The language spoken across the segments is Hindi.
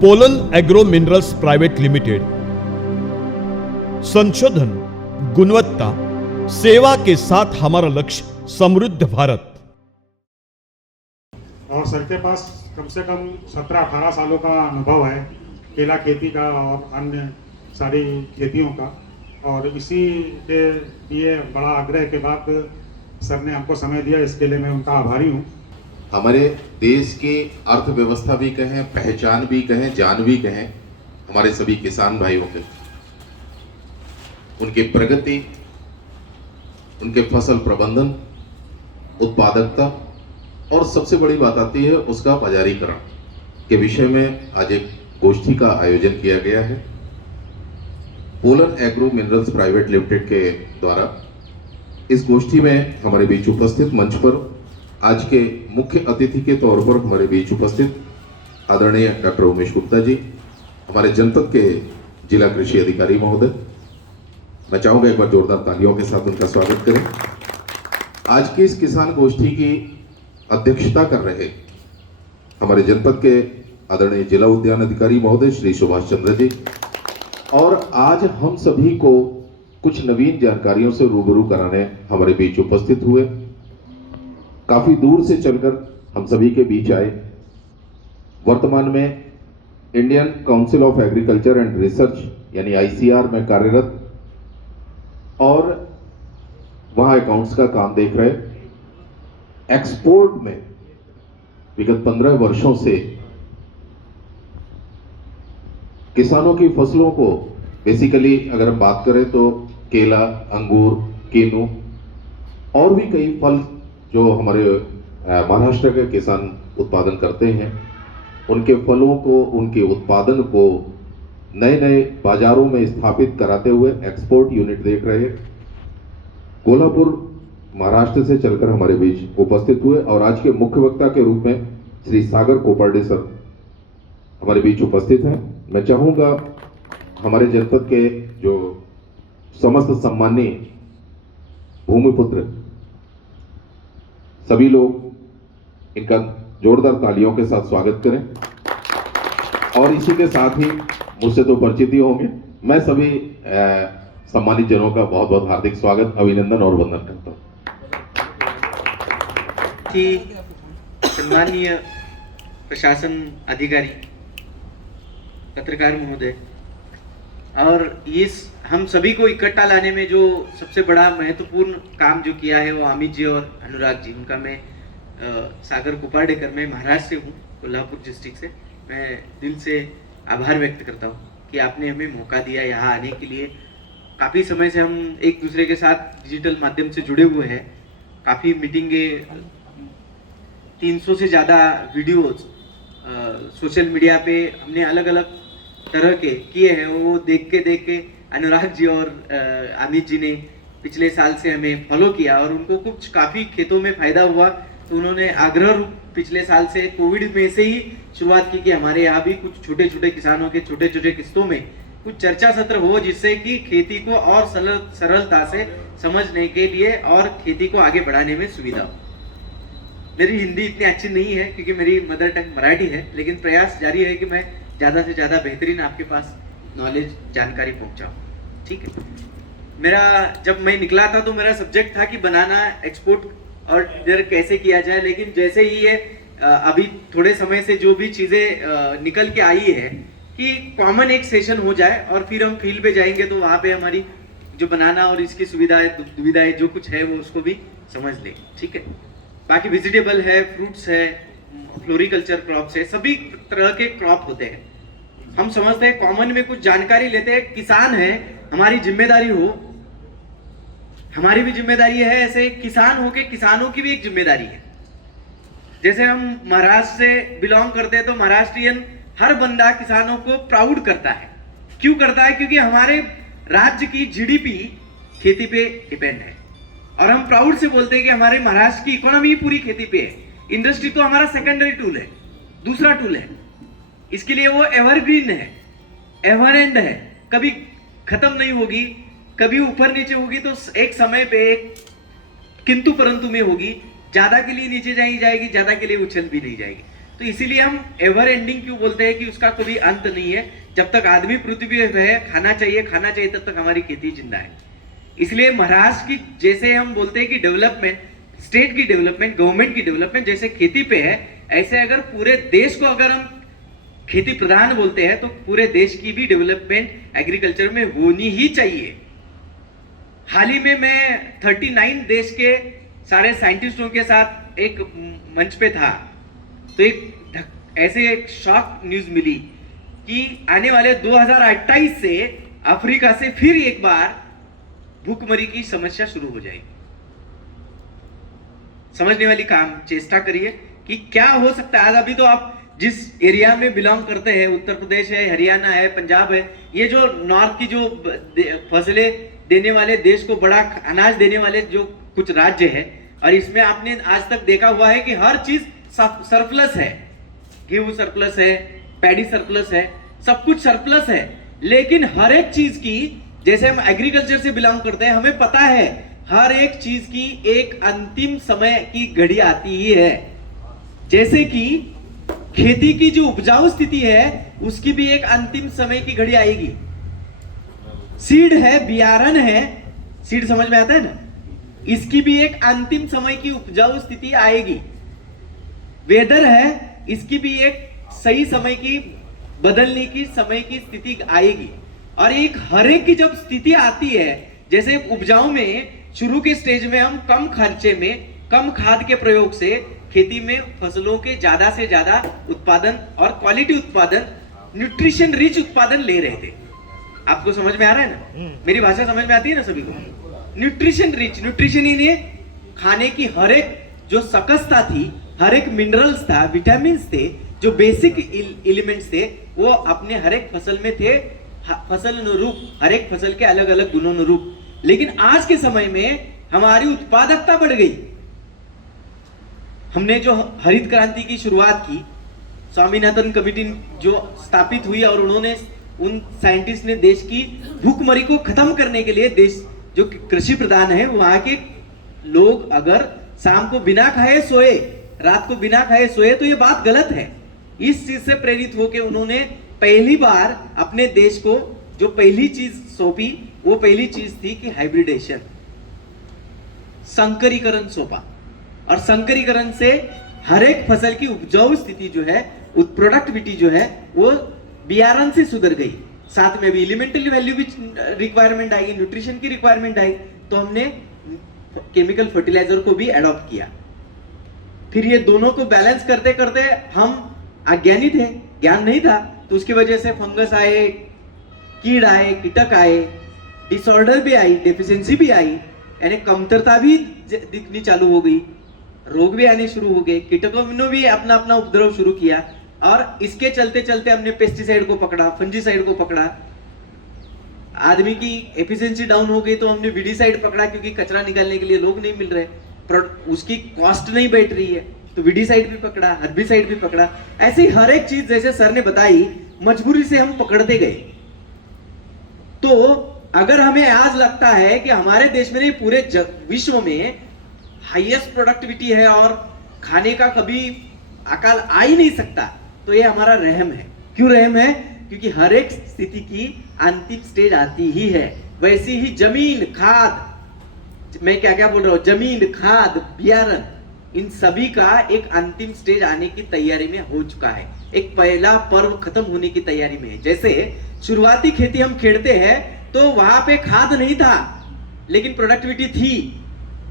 Pollen agro minerals private limited, संशोधन, गुणवत्ता, सेवा के साथ हमारा लक्ष्य समृद्ध भारत। और सर के पास कम से कम 17-18 सालों का अनुभव है केला खेती का और अन्य सारी खेतियों का, और इसी के लिए बड़ा आग्रह के बाद सर ने हमको समय दिया, इसके लिए मैं उनका आभारी हूँ। हमारे देश की अर्थव्यवस्था भी कहें, पहचान भी कहें, जान भी कहें, हमारे सभी किसान भाइयों के, उनकी प्रगति, उनके फसल प्रबंधन, उत्पादकता और सबसे बड़ी बात आती है उसका बाजारीकरण के विषय में आज एक गोष्ठी का आयोजन किया गया है। Pollen agro minerals private limited के द्वारा इस गोष्ठी में हमारे बीच उपस्थित, मंच पर आज के मुख्य अतिथि के तौर पर हमारे बीच उपस्थित आदरणीय डॉक्टर उमेश गुप्ता जी, हमारे जनपद के जिला कृषि अधिकारी महोदय, मैं चाहूंगा एक बार जोरदार तालियों के साथ उनका स्वागत करें। आज की इस किसान गोष्ठी की अध्यक्षता कर रहे हमारे जनपद के आदरणीय जिला उद्यान अधिकारी महोदय श्री सुभाष चंद्र जी, और आज हम सभी को कुछ नवीन जानकारियों से रूबरू कराने हमारे बीच उपस्थित हुए। काफी दूर से चलकर हम सभी के बीच आए। वर्तमान में Indian council of agriculture and research यानी ICR में कार्यरत और वहां अकाउंट्स का काम देख रहे, एक्सपोर्ट में विगत 15 वर्षों से किसानों की फसलों को, बेसिकली अगर हम बात करें तो केला, अंगूर, केनू और भी कई फल जो हमारे महाराष्ट्र के किसान उत्पादन करते हैं, उनके फलों को, उनके उत्पादन को नए नए बाजारों में स्थापित कराते हुए एक्सपोर्ट यूनिट देख रहे हैं। कोल्हापुर महाराष्ट्र से चलकर हमारे बीच उपस्थित हुए और आज के मुख्य वक्ता के रूप में श्री सागर कोपर्डे सर हमारे बीच उपस्थित हैं। मैं चाहूंगा हमारे जनपद के जो समस्त सम्मानीय भूमिपुत्र सभी लोग इनका जोरदार तालियों के साथ स्वागत करें। और इसी के साथ ही मुझसे तो परिचित ही होंगे, मैं सभी सम्मानित जनों का बहुत बहुत हार्दिक स्वागत, अभिनंदन और वंदन करता हूं। सम्मानीय प्रशासन अधिकारी, पत्रकार महोदय, और इस हम सभी को इकट्ठा लाने में जो सबसे बड़ा महत्वपूर्ण काम जो किया है वो अमित जी और अनुराग जी, उनका मैं सागर कोपाडेकर, मैं महाराष्ट्र से हूँ, कोल्हापुर डिस्ट्रिक्ट से, मैं दिल से आभार व्यक्त करता हूँ कि आपने हमें मौका दिया यहाँ आने के लिए। काफ़ी समय से हम एक दूसरे के साथ डिजिटल माध्यम से जुड़े हुए हैं, काफ़ी मीटिंगें, 300 से ज़्यादा वीडियोज़ सोशल मीडिया पे हमने अलग अलग तरह के किए हैं। वो देख के अनुराग जी और अमित जी ने पिछले साल से हमें फॉलो किया और उनको कुछ काफ़ी खेतों में फ़ायदा हुआ, तो उन्होंने आग्रह रूप पिछले साल से कोविड में से ही शुरुआत की कि हमारे यहाँ भी कुछ छोटे छोटे किसानों के छोटे छोटे किस्तों में कुछ चर्चा सत्र हो, जिससे कि खेती को और सरलता से समझने के लिए और खेती को आगे बढ़ाने में सुविधा हो। मेरी हिंदी इतनी अच्छी नहीं है क्योंकि मेरी मदर टंग मराठी है, लेकिन प्रयास जारी है कि मैं ज़्यादा से ज़्यादा बेहतरीन आपके पास नॉलेज, जानकारी पहुंचाऊं। ठीक है, जब मैं निकला था तो मेरा सब्जेक्ट था कि बनाना एक्सपोर्ट और कैसे किया जाए, लेकिन जैसे ही ये अभी थोड़े समय से जो भी चीज़ें निकल के आई है कि कॉमन एक सेशन हो जाए और फिर हम फील्ड पे जाएंगे तो वहाँ पे हमारी जो बनाना और इसकी सुविधाएं, दुविधाएं जो कुछ है वो उसको भी समझ लें। ठीक है, बाकी वेजिटेबल है, फ्रूट्स है, फ्लोरिकल्चर क्रॉप्स है, सभी तरह के क्रॉप होते हैं। हम समझते हैं, कॉमन में कुछ जानकारी लेते हैं, किसान है, हमारी जिम्मेदारी हो, हमारी भी जिम्मेदारी है, ऐसे किसान हो के किसानों की भी एक जिम्मेदारी है। जैसे हम महाराष्ट्र से बिलोंग करते हैं तो महाराष्ट्रियन हर बंदा किसानों को प्राउड करता है। क्यों करता है? क्योंकि हमारे राज्य की GDP खेती पे डिपेंड है और हम प्राउड से बोलते हैं कि हमारे महाराष्ट्र की इकोनॉमी पूरी खेती पे है। इंडस्ट्री तो हमारा सेकेंडरी टूल है, दूसरा टूल है। इसके लिए वो एवरग्रीन है, एवर एंड है, कभी खत्म नहीं होगी, कभी ऊपर नीचे होगी तो एक समय पे एक किंतु परंतु में होगी। ज्यादा के लिए नीचे नहीं जाएगी, ज्यादा के लिए उछल भी नहीं जाएगी। तो इसीलिए हम एवर एंडिंग क्यों बोलते हैं कि उसका कोई अंत नहीं है। जब तक आदमी पृथ्वी पे है, खाना चाहिए तब तक हमारी खेती जिंदा है। इसलिए महाराष्ट्र की जैसे हम बोलते हैं कि डेवलपमेंट, स्टेट की डेवलपमेंट, गवर्नमेंट की डेवलपमेंट जैसे खेती पे है, ऐसे अगर पूरे देश को अगर हम खेती प्रधान बोलते हैं तो पूरे देश की भी डेवलपमेंट एग्रीकल्चर में होनी ही चाहिए। हाल ही में मैं 39 देश के सारे साइंटिस्टों के साथ एक मंच पे था, तो ऐसे एक शॉक न्यूज मिली कि आने वाले 2028 से अफ्रीका से फिर एक बार भूखमरी की समस्या शुरू हो जाएगी। समझने वाली काम चेष्टा करिए कि क्या हो सकता है। आज अभी तो आप जिस एरिया में बिलोंग करते हैं, उत्तर प्रदेश है, हरियाणा है, पंजाब है, ये जो नॉर्थ की जो फसलें देने वाले, देश को बड़ा अनाज देने वाले जो कुछ राज्य है, और इसमें आपने आज तक देखा हुआ है कि हर चीज सरप्लस है। गेहूं सरप्लस है, पैडी सरप्लस है, सब कुछ सरप्लस है। लेकिन हर एक चीज की, जैसे हम एग्रीकल्चर से बिलोंग करते हैं, हमें पता है हर एक चीज की एक अंतिम समय की घड़ी आती ही है। जैसे कि खेती की जो उपजाऊ स्थिति है उसकी भी एक अंतिम समय की घड़ी आएगी। सीड है, बियारण है, सीड समझ में आता है ना, इसकी भी एक अंतिम समय की उपजाऊ स्थिति आएगी। वेदर है, इसकी भी एक सही समय की बदलने की समय की स्थिति आएगी। और एक हर एक की जब स्थिति आती है, जैसे उपजाऊ में शुरू के स्टेज में हम कम खर्चे में, कम खाद के प्रयोग से खेती में फसलों के ज्यादा से ज्यादा उत्पादन और क्वालिटी उत्पादन, न्यूट्रिशन रिच उत्पादन ले रहे थे। आपको समझ में आ रहा है ना, मेरी भाषा समझ में आती है ना सभी को। न्यूट्रिशन रिच, न्यूट्रिशन ही खाने की हर एक जो सकसता थी, हर एक मिनरल्स था, विटामिन्स थे, जो बेसिक एलिमेंट्स थे, वो अपने हर एक फसल में थे, फसल अनुरूप, हर एक फसल के अलग अलग गुणों अनुरूप। लेकिन आज के समय में हमारी उत्पादकता बढ़ गई। हमने जो हरित क्रांति की शुरुआत की, स्वामीनाथन कमेटी जो स्थापित हुई, और उन्होंने, उन साइंटिस्ट ने देश की भूखमरी को खत्म करने के लिए, देश जो कृषि प्रधान है, वहां के लोग अगर शाम को बिना खाए सोए, रात को बिना खाए सोए, तो ये बात गलत है। इस चीज से प्रेरित होकर उन्होंने पहली बार अपने देश को जो पहली चीज सौंपी, वो पहली चीज थी कि हाइब्रिडेशन, संकरीकरण सौंपा। और संकरीकरण से हर एक फसल की उपजाऊ स्थिति जो है, प्रोडक्टिविटी जो है, वो बियारण से सुधर गई। साथ में भी एलिमेंटल वैल्यू भी रिक्वायरमेंट आई, न्यूट्रिशन की रिक्वायरमेंट आई, तो हमने केमिकल फर्टिलाइजर को भी एडॉप्ट किया। फिर ये दोनों को बैलेंस करते करते हम अज्ञानी थे, ज्ञान नहीं था, तो उसकी वजह से फंगस आए, कीड़ आए, कीटक आए, डिसऑर्डर भी आई, डेफिशिएंसी भी आई, यानी कमतरता भी दिखनी चालू हो गई, रोग भी आने शुरू हो गए, कीटकों ने भी अपना अपना उपद्रव शुरू किया। और इसके चलते चलते हमने पेस्टिसाइड को पकड़ा, फंजीसाइड को पकड़ा। आदमी की एफिशिएंसी डाउन हो गई तो हमने वीडीसाइड पकड़ा, क्योंकि कचरा निकालने के लिए लोग नहीं मिल रहे, उसकी कॉस्ट नहीं बैठ रही है, तो वीडीसाइड भी पकड़ा, हर्बिसाइड भी पकड़ा। ऐसे ही हर एक चीज जैसे सर ने बताई, मजबूरी से हम पकड़ते गए। तो अगर हमें आज लगता है कि हमारे देश में नहीं, पूरे विश्व में हाईएस्ट प्रोडक्टिविटी है और खाने का कभी अकाल आ ही नहीं सकता, तो ये हमारा रहम है। क्यों रहम है? क्योंकि हर एक स्थिति की अंतिम स्टेज आती ही है। वैसी ही जमीन, खाद, मैं क्या क्या बोल रहा हूं, जमीन, खाद, बियारण, इन सभी का एक अंतिम स्टेज आने की तैयारी में हो चुका है। एक पहला पर्व खत्म होने की तैयारी में है। जैसे शुरुआती खेती हम खेड़ते हैं तो वहां पे खाद नहीं था, लेकिन प्रोडक्टिविटी थी,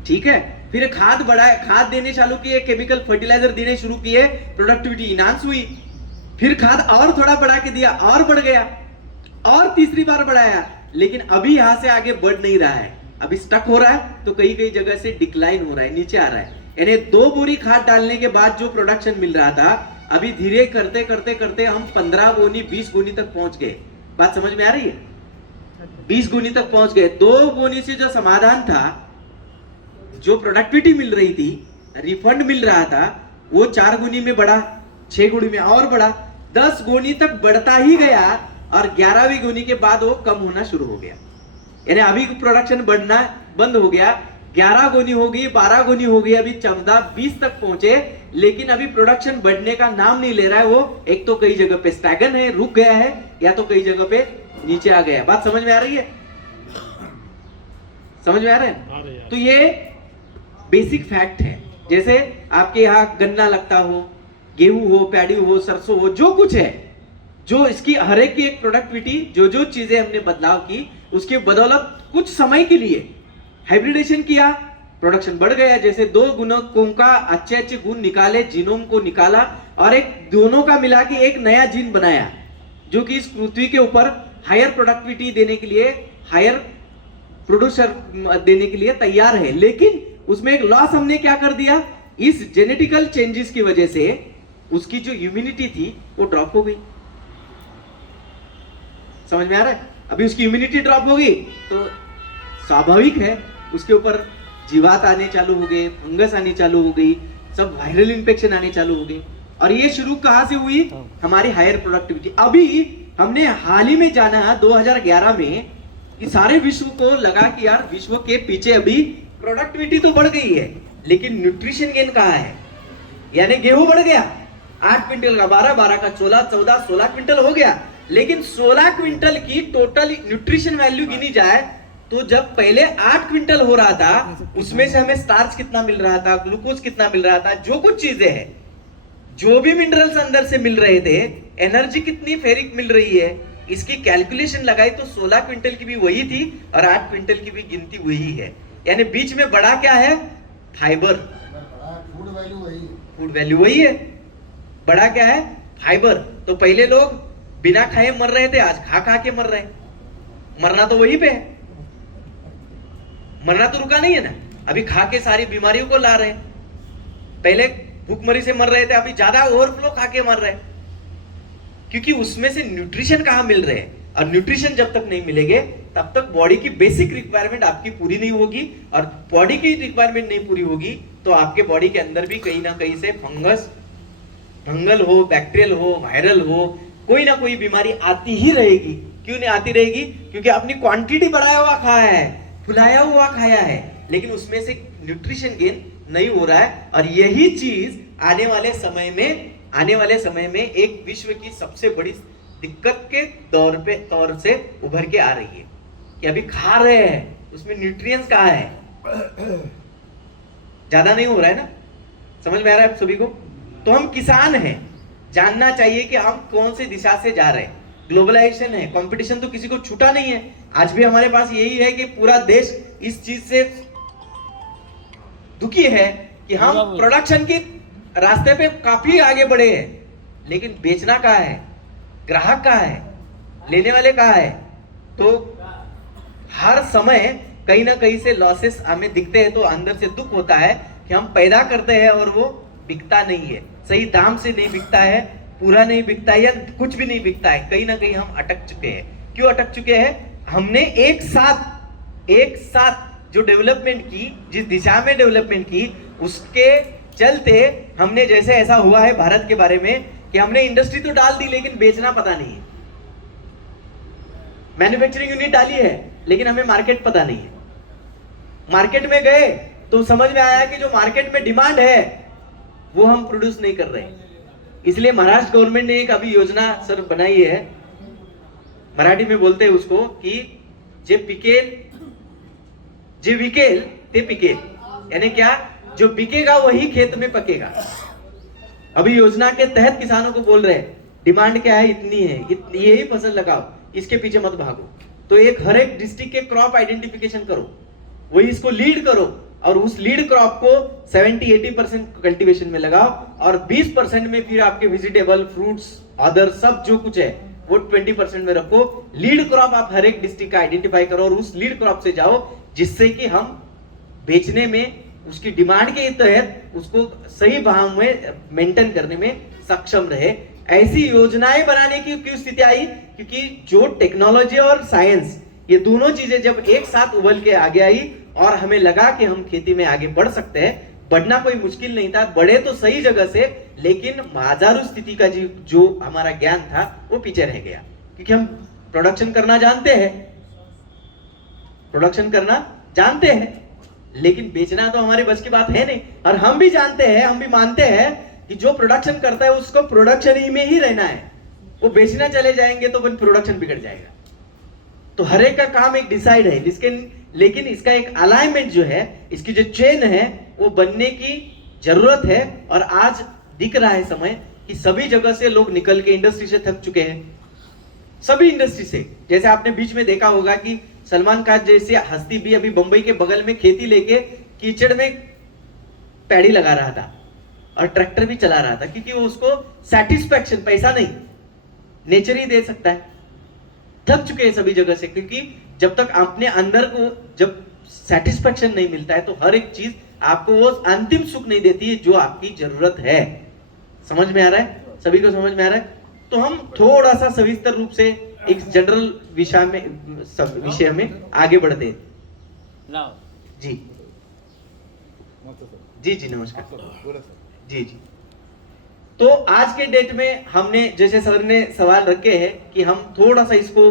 ठीक है। फिर खाद बढ़ाए, खाद देने चालू किए, केमिकल फर्टिलाइजर देने शुरू किए, प्रोडक्टिविटी इनहांस हुई। फिर खाद और थोड़ा बढ़ा के दिया, और बढ़ गया, और तीसरी बार बढ़ाया, लेकिन अभी यहां से आगे बढ़ नहीं रहा है, अभी स्टक हो रहा है। तो कई कई जगह से डिक्लाइन हो रहा है, नीचे आ रहा है। यानी 2 बोरी खाद डालने के बाद जो प्रोडक्शन मिल रहा था, अभी धीरे करते करते करते हम 15 गोनी 20 गोनी तक पहुंच गए। बात समझ में आ रही है? 20 गोनी तक पहुंच गए। 2 गोनी से जो समाधान था, जो प्रोडक्टिविटी मिल रही थी, रिफंड मिल रहा था, वो 4 गुनी में बढ़ा, 6 गुनी में और बढ़ा, 10 गुनी तक बढ़ता ही गया, और 11वीं गुनी के बाद वो कम होना शुरू हो गया। यानी अभी प्रोडक्शन बढ़ना बंद हो गया। 11 गुनी हो गई, 12 गुनी हो गई, अभी 14-20 तक पहुंचे, लेकिन अभी प्रोडक्शन बढ़ने का नाम नहीं ले रहा है। वो एक तो कई जगह पे स्टैगन है, रुक गया है, या तो कई जगह पे नीचे आ गया है। बात समझ में आ रही है? समझ में आ रहा है? तो ये बेसिक फैक्ट है। जैसे आपके यहाँ गन्ना लगता हो, गेहूं हो, पैडी हो, सरसों हो, जो कुछ है, जो इसकी हर एक की एक प्रोडक्टिविटी, जो चीजें हमने बदलाव की, उसके बदौलत कुछ समय के लिए हाइब्रिडेशन किया, प्रोडक्शन बढ़ गया। जैसे 2 गुणकों का अच्छे गुण निकाले, जीनोम को निकाला और एक दोनों का मिला के एक नया जीन बनाया, जो कि इस पृथ्वी के ऊपर हायर प्रोडक्टिविटी देने के लिए, हायर प्रोड्यूसर देने के लिए तैयार है। लेकिन उसमें एक लॉस हमने क्या कर दिया, इस जेनेटिकल चेंजेस की वजह से उसकी जो इम्यूनिटी थी वो ड्रॉप हो गई। समझ में आ रहा है? अभी उसकी इम्यूनिटी ड्रॉप हो गई तो स्वाभाविक है उसके ऊपर जीवात आने चालू हो गए, फंगस आने चालू हो गई, सब वायरल इंफेक्शन आने चालू हो गए। और ये शुरू कहां से हुई? हमारी हायर प्रोडक्टिविटी। अभी हमने हाल ही में जाना 2011 में कि सारे विश्व को लगा कि यार विश्व के पीछे अभी प्रोडक्टिविटी तो बढ़ गई है, लेकिन न्यूट्रिशन गेन कहाँ है? यानी गेहूं बढ़ गया 8 क्विंटल का, 12 का 14, 14, 16 क्विंटल हो गया, लेकिन 16 क्विंटल की टोटल न्यूट्रिशन वैल्यू गिनी जाए तो जब पहले 8 क्विंटल हो रहा था, उसमें से हमें स्टार्च कितना मिल रहा था, ग्लूकोज कितना मिल रहा था, जो कुछ चीजें हैं, जो भी मिनरल्स अंदर से मिल रहे थे, एनर्जी कितनी फेरिक मिल रही है, इसकी कैलकुलेशन लगाई तो 16 क्विंटल की भी वही थी और 8 क्विंटल की भी गिनती वही है। यानी बीच में बड़ा क्या है? फाइबर। फूड वैल्यू वही है, बड़ा क्या है? फाइबर। तो पहले लोग बिना खाए मर रहे थे, आज खा खा के मर रहे। मरना तो वही पे है, मरना तो रुका नहीं है ना, अभी खा के सारी बीमारियों को ला रहे हैं। पहले भूखमरी से मर रहे थे, अभी ज्यादा ओवरफ्लो खा के मर रहे हैं, क्योंकि उसमें से न्यूट्रिशन कहां मिल रहे हैं। और न्यूट्रिशन जब तक नहीं मिलेंगे तब तक बॉडी की बेसिक रिक्वायरमेंट आपकी पूरी नहीं होगी, और बॉडी की रिक्वायरमेंट नहीं पूरी होगी तो आपके बॉडी के अंदर भी कहीं ना कहीं से फंगल हो, बैक्टीरियल हो, वायरल हो, कोई ना कोई बीमारी आती ही रहेगी। क्यों नहीं आती रहेगी? क्योंकि अपनी क्वांटिटी बढ़ाया हुआ खाया है, फुलाया हुआ खाया है, लेकिन उसमें से न्यूट्रिशन गेन नहीं हो रहा है। और यही चीज आने वाले समय में एक विश्व की सबसे बड़ी दिक्कत के तौर से उभर के आ रही है कि अभी खा रहे हैं, उसमें न्यूट्रिएंट्स कहाँ है? ज्यादा नहीं हो रहा है ना? समझ में आ रहा है आप सभी को? तो हम किसान हैं, जानना चाहिए कि हम कौन सी दिशा से जा रहे हैं। ग्लोबलाइजेशन है, कंपटीशन तो किसी को छूटा नहीं है। आज भी हमारे पास यही है कि पूरा देश इस चीज से दुखी है कि हम प्रोडक्शन के रास्ते पे काफी आगे बढ़े हैं, लेकिन बेचना कहाँ है? ग्राहक कहाँ है? लेने वाले कहाँ है? तो हर समय कहीं ना कहीं से लॉसेस हमें दिखते हैं, तो अंदर से दुख होता है कि हम पैदा करते हैं और वो बिकता नहीं है, सही दाम से नहीं बिकता है, पूरा नहीं बिकता है, या कुछ भी नहीं बिकता है। कहीं ना कहीं हम अटक चुके हैं। क्यों अटक चुके हैं? हमने एक साथ जो डेवलपमेंट की, जिस दिशा में डेवलपमेंट की, उसके चलते हमने, जैसे ऐसा हुआ है भारत के बारे में कि हमने इंडस्ट्री तो डाल दी लेकिन बेचना पता नहीं है, मैन्युफैक्चरिंग यूनिट डाली है लेकिन हमें मार्केट पता नहीं है। मार्केट में गए तो समझ में आया कि जो मार्केट में डिमांड है वो हम प्रोड्यूस नहीं कर रहे। इसलिए महाराष्ट्र गवर्नमेंट ने एक अभी योजना सर बनाई है, मराठी में बोलते हैं उसको कि जे विकेल ते पिकेल, यानी क्या? जो बिकेगा वही खेत में पकेगा। अभी योजना के तहत किसानों को बोल रहे हैं डिमांड क्या है, इतनी है, यही फसल लगाओ, इसके पीछे मत भागो। तो हर एक डिस्ट्रिक्ट के क्रॉप आइडेंटिफिकेशन करो, वही इसको लीड करो, और उस लीड क्रॉप को 70-80% कल्टीवेशन में लगाओ, और 20% में फिर आपके वेजिटेबल, फ्रूट्स, अदर सब जो कुछ है वो 20% में रखो। लीड क्रॉप आप हर एक डिस्ट्रिक्ट का आइडेंटिफाई करो और उस लीड क्रॉप से जाओ, जिससे कि हम बेचने में, उसकी डिमांड के तहत उसको सही भाव में मेंटेन करने में सक्षम रहे। ऐसी योजनाएं बनाने की क्यों स्थिति आई? क्योंकि जो टेक्नोलॉजी और साइंस, ये दोनों चीजें जब एक साथ उबल के आगे आई और हमें लगा कि हम खेती में आगे बढ़ सकते हैं। बढ़ना कोई मुश्किल नहीं था, बढ़े तो सही जगह से, लेकिन बाजारू स्थिति का जो हमारा ज्ञान था वो पीछे रह गया, क्योंकि हम प्रोडक्शन करना जानते हैं, लेकिन बेचना तो हमारे बस की बात है नहीं। और हम भी जानते हैं, हम भी मानते हैं कि जो प्रोडक्शन करता है उसको प्रोडक्शन ही में ही रहना है। वो बेचना चले जाएंगे तो प्रोडक्शन बिगड़ जाएगा। तो हर एक का काम एक डिसाइड है, लेकिन इसका एक अलाइनमेंट जो है, इसकी जो चेन है वो बनने की जरूरत है। और आज दिख रहा है समय कि सभी जगह से लोग निकल के इंडस्ट्री से थक चुके हैं, सभी इंडस्ट्री से। जैसे आपने बीच में देखा होगा कि सलमान खान जैसी हस्ती भी अभी बंबई के बगल में खेती लेके कीचड़ में पैड़ी लगा रहा था और ट्रैक्टर भी चला रहा था, क्योंकि वो उसको सेटिस्फैक्शन, पैसा नहीं, नेचर ही दे सकता है। थक चुके हैं सभी जगह से, क्योंकि जब तक अपने अंदर को जब सेटिस्फैक्शन नहीं मिलता है तो हर एक चीज आपको वो अंतिम सुख नहीं देती है जो आपकी जरूरत है। समझ में आ रहा है? सभी को समझ में आ रहा है? तो हम थोड़ा सा सविस्तर रूप से एक जनरल विषय में आगे बढ़ते हैं। जी जी जी नमस्कार जी जी। तो आज के डेट में हमने, जैसे सर ने सवाल रखे हैं कि हम थोड़ा सा इसको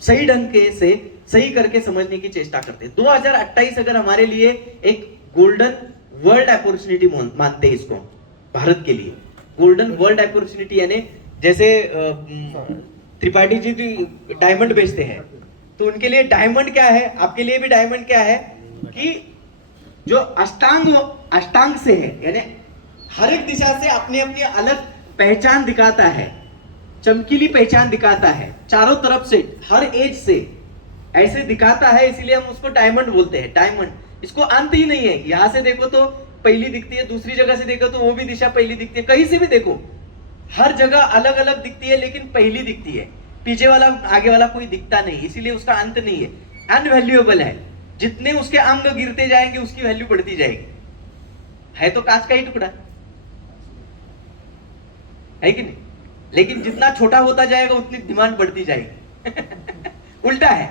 सही ढंग के से सही करके समझने की चेष्टा करते हैं। 2028 अगर हमारे लिए एक गोल्डन वर्ल्ड अपॉर्चुनिटी मानते हैं इसको, भारत के लिए गोल्डन वर्ल्ड अपॉर्चुनिटी, यानी जैसे त्रिपाठी जी डायमंड बेचते हैं तो उनके लिए डायमंड क्या है, आपके लिए भी डायमंड क्या है कि जो अष्टांग से है, यानी हर एक दिशा से अपनी अपनी अलग पहचान दिखाता है, चमकीली पहचान दिखाता है, चारों तरफ से हर एज से ऐसे दिखाता है, इसीलिए हम उसको डायमंड बोलते हैं। डायमंड, इसको अंत ही नहीं है। यहां से देखो तो पहली दिखती है, दूसरी जगह से देखो तो वो भी दिशा पहली दिखती है, कहीं से भी देखो हर जगह अलग अलग दिखती है, लेकिन पहली दिखती है। पीछे वाला आगे वाला कोई दिखता नहीं, इसीलिए उसका अंत नहीं है, अनवैल्यूएबल है। जितने उसके अंग गिरते जाएंगे उसकी वैल्यू बढ़ती जाएगी। है तो कांच का ही टुकड़ा, है कि नहीं? लेकिन जितना छोटा होता जाएगा उतनी डिमांड बढ़ती जाएगी। उल्टा है,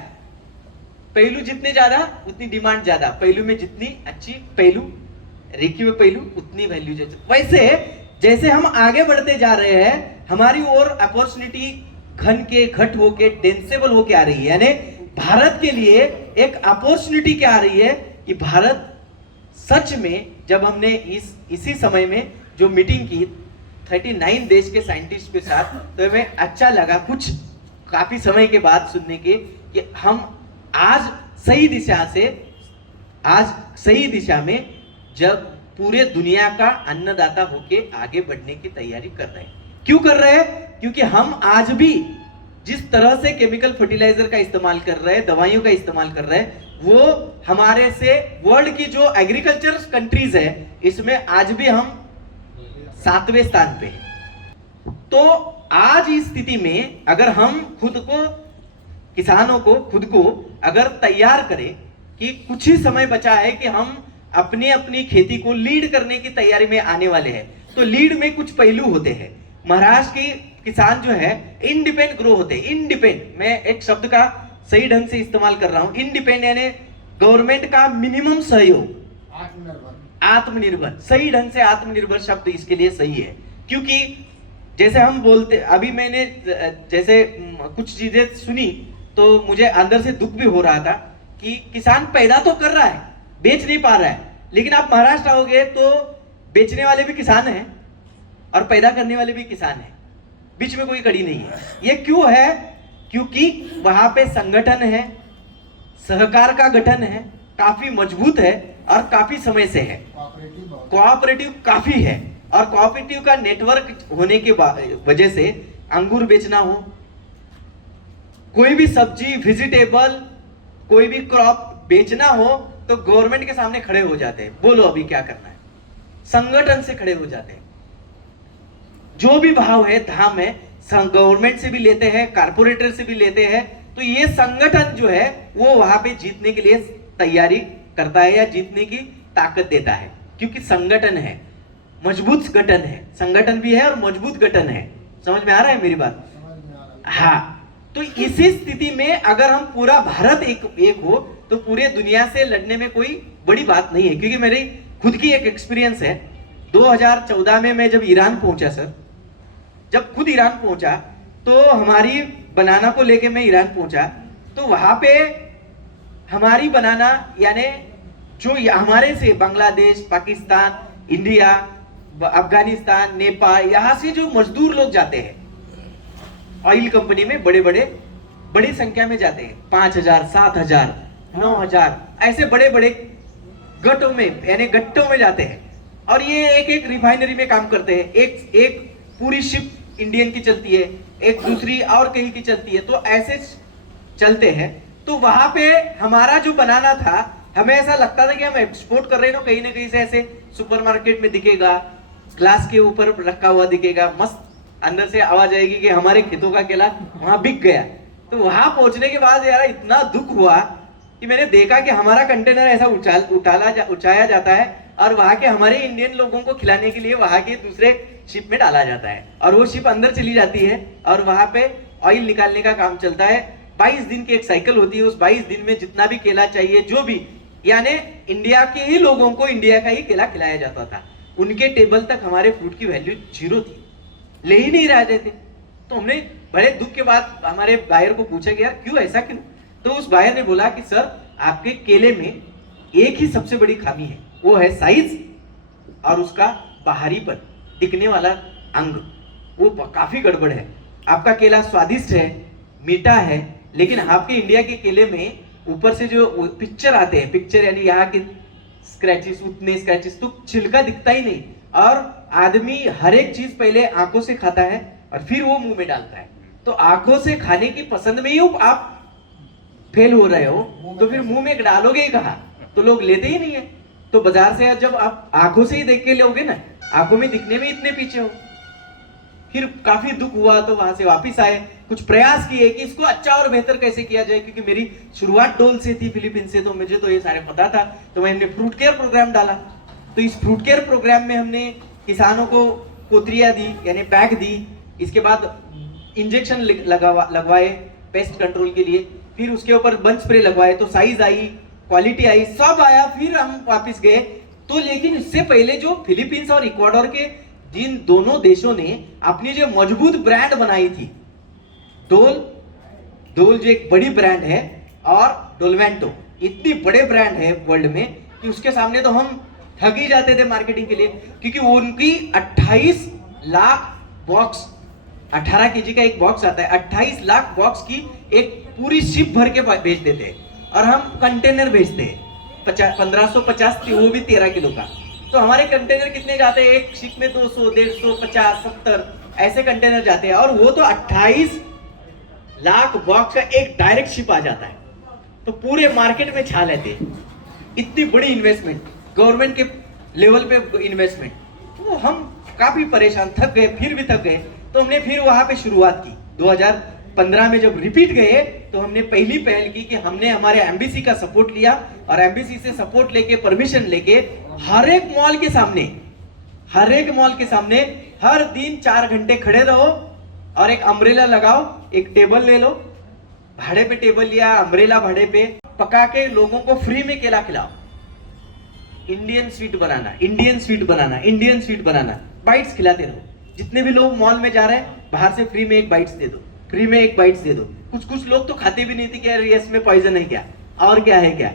पहलू जितने ज्यादा उतनी डिमांड ज्यादा, पहलू में जितनी अच्छी पहलू, रेखी हुए पहलू, उतनी वैल्यू ज्यादा। वैसे जैसे हम आगे बढ़ते जा रहे हैं, हमारी और अपॉर्चुनिटी घन के घट होके डेंसेबल होके आ रही है। यानी भारत के लिए एक अपॉर्चुनिटी क्या आ रही है कि भारत सच में, जब हमने इसी समय में जो मीटिंग की 39 देश के साइंटिस्ट के साथ, तो हमें अच्छा लगा कुछ काफी समय के बाद सुनने के कि हम आज सही दिशा में जब पूरे दुनिया का अन्नदाता होके आगे बढ़ने की तैयारी कर रहे हैं। क्यों कर रहे हैं? क्योंकि हम आज भी जिस तरह से केमिकल फर्टिलाइजर का इस्तेमाल कर रहे हैं, दवाइयों का इस्तेमाल कर रहे हैं, वो हमारे से वर्ल्ड की जो एग्रीकल्चर कंट्रीज है, इसमें आज भी हम 7वें स्थान पे हैं। तो आज इस स्थिति में अगर हम किसानों को खुद को अगर तैयार करें कि कुछ ही समय बचा है कि हम अपनी खेती को लीड करने की तैयारी में आने वाले हैं, तो लीड में कुछ पहलू होते हैं। महाराष्ट्र के किसान जो है इंडिपेंडेंट ग्रो होते हैं। इंडिपेंडेंट, मैं एक शब्द का सही ढंग से इस्तेमाल कर रहा हूं। इंडिपेंडेंट यानी गवर्नमेंट का मिनिमम सहयोग, आत्मनिर्भर, सही ढंग से आत्मनिर्भर शब्द इसके लिए सही है। क्योंकि जैसे हम बोलते, अभी मैंने जैसे कुछ चीजें सुनी तो मुझे अंदर से दुख भी हो रहा था कि किसान पैदा तो कर रहा है, बेच नहीं पा रहा है, लेकिन आप महाराष्ट्र आओगे तो बेचने वाले भी किसान हैं और पैदा करने वाले भी किसान हैं, बीच में कोई कड़ी नहीं है। ये क्यों है? क्योंकि वहां पे संगठन है, सहकार का गठन है, काफी मजबूत है और काफी समय से है, कोऑपरेटिव काफी है, और कोऑपरेटिव का नेटवर्क होने के वजह से अंगूर बेचना हो, कोई भी सब्जी, वेजिटेबल, कोई भी क्रॉप बेचना हो तो गवर्नमेंट के सामने खड़े हो जाते हैं, बोलो अभी क्या करना है, संगठन से खड़े हो जाते हैं। जो भी भाव है, धाम है, गवर्नमेंट से भी लेते हैं, कारपोरेटर से भी लेते हैं। तो ये संगठन जो है वो वहां पे जीतने के लिए तैयारी करता है या जीतने की ताकत देता है, क्योंकि संगठन है, मजबूत गठन है, संगठन भी है और मजबूत गठन है। समझ में आ रहा है मेरी बात? हाँ। तो इसी स्थिति में अगर हम पूरा भारत एक हो तो पूरे दुनिया से लड़ने में कोई बड़ी बात नहीं है। क्योंकि मेरी खुद की एक एक्सपीरियंस है। 2014 में मैं जब ईरान पहुंचा सर, जब खुद ईरान पहुंचा तो हमारी बनाना को लेके मैं ईरान पहुंचा, तो वहां पे हमारी बनाना यानी जो हमारे से बांग्लादेश, पाकिस्तान, इंडिया, अफगानिस्तान, नेपाल, यहाँ से जो मजदूर लोग जाते हैं ऑयल कंपनी में, बड़ी संख्या में जाते हैं, 5,000, 7,000, 9,000 ऐसे बड़े बड़े गठों में, यानी गट्टों में जाते हैं। और ये एक एक रिफाइनरी में काम करते हैं। एक पूरी शिप इंडियन की चलती है, एक दूसरी और कहीं की चलती है, तो ऐसे चलते हैं। तो वहां पे हमारा जो बनाना था, हमें ऐसा लगता था कि हम एक्सपोर्ट कर रहे हैं, कहीं ना कहीं से ऐसे सुपरमार्केट में दिखेगा, ग्लास के ऊपर रखा हुआ दिखेगा, मस्त अंदर से आवाज आएगी कि हमारे खेतों का केला वहां बिक गया। तो वहां पहुंचने के बाद यार इतना दुख हुआ कि मैंने देखा कि हमारा कंटेनर ऐसा उठाया जाता है और वहां के हमारे इंडियन लोगों को खिलाने के लिए वहां के दूसरे शिप में डाला जाता है, और वो शिप अंदर चली जाती है और वहां पे ऑयल निकालने का काम चलता है। 22 दिन की एक साइकिल होती है, उस 22 दिन में जितना भी केला चाहिए, जो भी, यानी इंडिया के ही लोगों को इंडिया का ही केला खिलाया जाता था। उनके टेबल तक हमारे फ्रूट की वैल्यू 0 थी, ले ही नहीं रहे थे। तो हमने बड़े दुख के बाद हमारे बायर को पूछा कि यार क्यों, ऐसा क्यों? तो उस बायर ने बोला कि सर, आपके केले में एक ही सबसे बड़ी खामी है, वो है साइज और उसका बाहरीपन, दिखने वाला अंग, वो काफी गड़बड़ है। आपका केला स्वादिष्ट है, मीठा है, लेकिन आपके इंडिया के केले में ऊपर से जो पिक्चर आते हैं, पिक्चर यानी यहाँ के स्क्रैचेस, उतने स्क्रैचेस, तो छिलका दिखता ही नहीं। और आदमी हर एक चीज पहले आंखों से खाता है और फिर वो मुंह में डालता है। तो आंखों से खाने की पसंद में ही आप फेल हो रहे हो, तो फिर मुंह में डालोगे ही कहाँ? तो लोग लेते ही नहीं है। तो बाजार से जब आप आंखों से ही देख के लोगे ना, आंखों में दिखने में इतने पीछे हो। फिर काफी दुख हुआ, तो वहां से वापस आए, कुछ प्रयास किए कि इसको अच्छा और बेहतर कैसे किया जाए, क्योंकि मेरी शुरुआत डोल से थी, फिलीपींस से, तो मुझे तो ये सारे पता था। तो मैंने फ्रूट केयर प्रोग्राम डाला। तो इस फ्रूट केयर प्रोग्राम में हमने किसानों को कोतरियां दी, यानी बैग दी, इसके बाद इंजेक्शन लगवाए पेस्ट कंट्रोल के लिए, फिर उसके ऊपर बंच स्प्रे लगवाए, तो साइज आई, क्वालिटी आई, सब आया। फिर हम वापस गए। तो लेकिन इससे पहले जो फिलीपींस और इक्वाडोर के जिन दोनों देशों ने अपनी जो मजबूत ब्रांड बनाई थी, डोल जो एक बड़ी ब्रांड है, और डोलवेंटो इतनी बड़े ब्रांड है वर्ल्ड में कि उसके सामने तो हम ठग ही जाते थे मार्केटिंग के लिए, क्योंकि उनकी 28 लाख बॉक्स, 18 केजी का एक बॉक्स आता है, 28 लाख बॉक्स की एक पूरी शिप भर के बेच देते हैं, और हम कंटेनर भेजते हैं 1550, वो भी 13 किलो का। तो हमारे कंटेनर कितने जाते हैं? एक शिप में 200, 150, 50, 70 ऐसे कंटेनर जाते हैं, और वो तो 28 लाख बॉक्स का एक डायरेक्ट शिप आ जाता है। तो पूरे मार्केट में छा लेते हैं। इतनी बड़ी इन्वेस्टमेंट, गवर्नमेंट के लेवल पे इन्वेस्टमेंट, तो हम काफी परेशान, थक गए, फिर भी थक गए। तो हमने फिर वहां पे शुरुआत की। 2015 में जब रिपीट गए, तो हमने पहली पहल की कि हमने हमारे एमबीसी का सपोर्ट लिया, और एमबीसी से सपोर्ट लेके, परमिशन लेके, हर एक मॉल के सामने हर दिन 4 घंटे खड़े रहो, और एक अम्ब्रेला लगाओ, एक टेबल ले लो, भाड़े पे टेबल लिया, अम्ब्रेला भाड़े पे, पका के लोगों को फ्री में केला खिलाओ। इंडियन स्वीट बनाना, बाइट्स खिलाते रहो। जितने भी लोग मॉल में जा रहे हैं, बाहर से फ्री में एक बाइट्स दे दो, कुछ लोग तो खाते भी नहीं थे कि यार इसमें पॉइजन है क्या, और क्या है क्या,